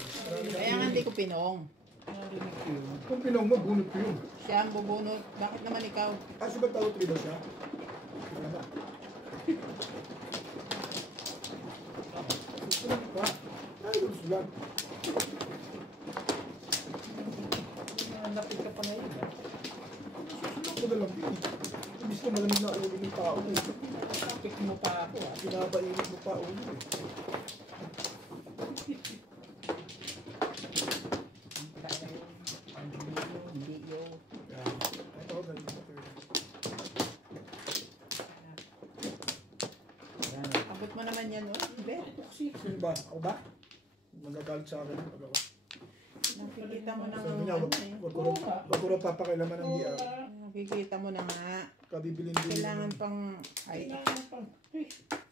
Kaya nga hindi ko pinong. Narinig ko yun. Kung pinong mo, bunot ko yun. Siya ang bubunot. Bakit naman ikaw? Kasi ba tao 3 ba siya? Sige ba? Susunod pa. Ayos lang. Napit ka pa ngayon, ha? Susunod ko na lang yun. Imbis na malamig na ulo ng tao eh. Napit mo pa ako, ha? Pinapainit mo pa ulo eh. Hindi yun. Ito, galing mo. Abot mo naman yan, oh. Be, Sino ba? Ako ba? Magagalit sa akin pag ako. nakikita mo na Sabi niya, ano wag ko raw papakilaman ng DR. Nakikita mo na nga. Kabilin-bilin. Kailangan pang, ay,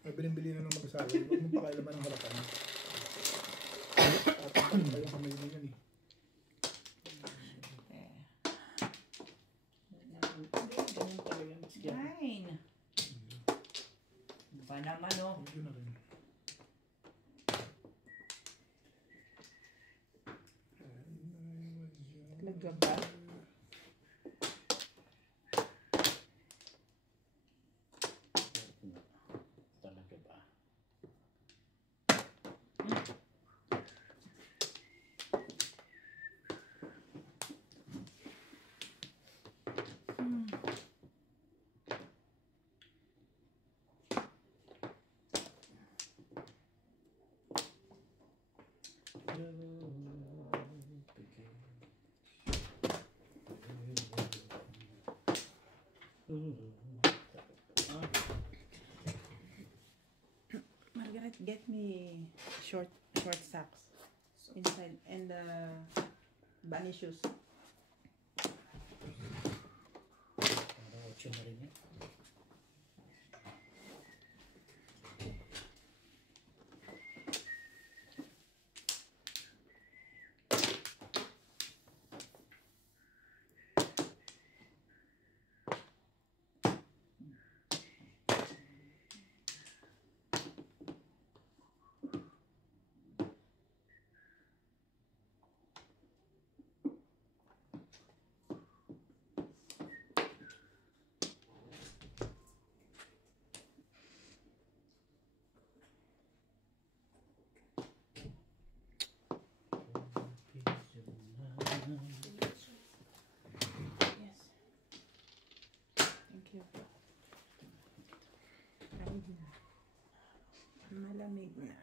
Kabilin-bilin na ng mag-asawa. Huwag mong pakilaman ng harapan. At ayaw kami din yan eh. Ganun talaga, Miss Gabby. Nine. Ba naman, oh. Yun na rin. talaga ba? Talaga ba? Margaret, get me short socks inside and bunny shoes. Para 8 na rin yan. Yes. Thank you. Malamig na. Malamig na.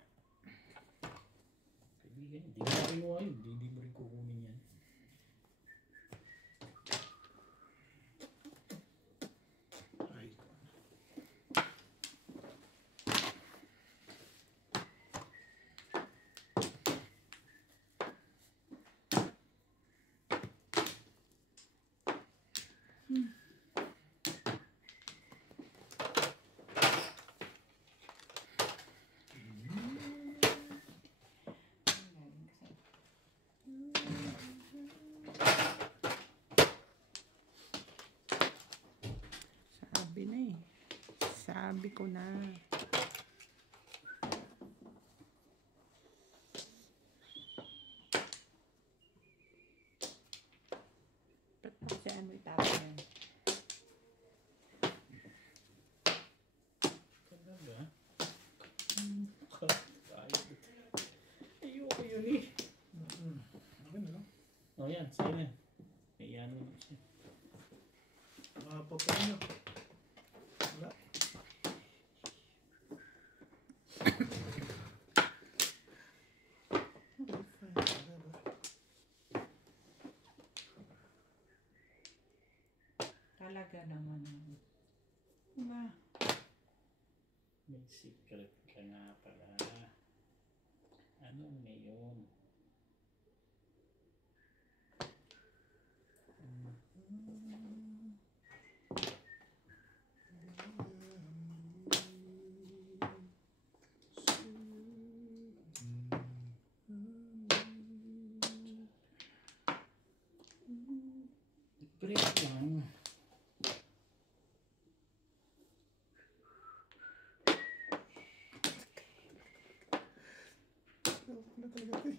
Kaibigan, hindi mo kinuha yun. Hindi mo rin kukunin yan. Ay. Sabi na eh. Sabi ko na. Ba't kasi ano itapon yan? Talaga? Ayoko yun eh. Okay na lang. O yan, sa'yo na. May ano na siya. Makapapay niyo. Wala. Talaga naman. Ba? May secret ka nga pala. Ano ngayon? Break lang. Ano talaga ito eh.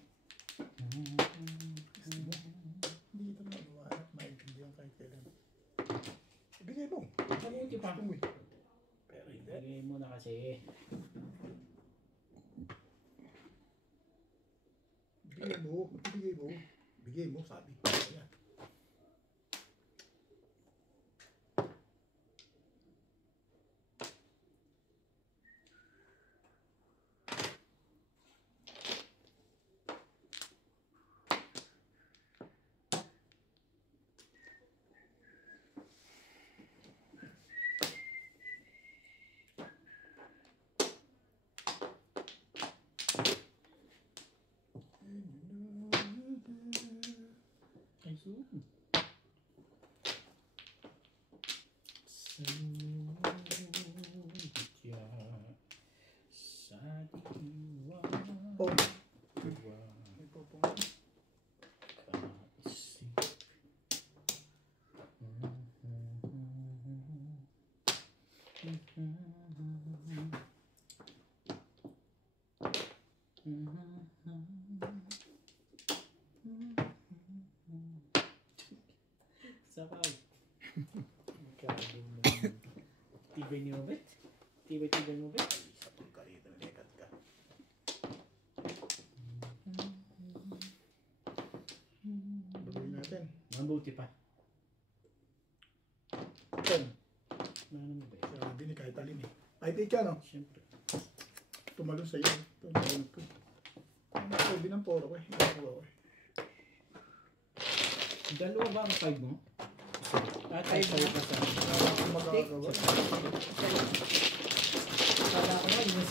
Hindi kita na mahanap, maintindihan kahit kailan. Ibigay mo. Mabuti pa. Gusto mo eh. Pero hindi. Lagay mo na kasi. Bigay mo, sabi. Ayan. Ayun. Sadya sa diwa. Oh. Diwa. May popong. Kaisip. Sabaw. Tibay niyo ba? Tibay mo ba? Sapul ka rito, lekat ka. Baguhin natin. Mabuti pa. 10. Ano mo ba? Sabi ni kahit alin eh. Kahit ika, no? Siyempre. Tumalon sa'yo. Tumalon ko. Ano sabi ng poro ko eh. Ako eh. Dalawa ba ang 5 mo? At ay Five sa'yo na. pa sa... Magagawa. Kala ko nga, yung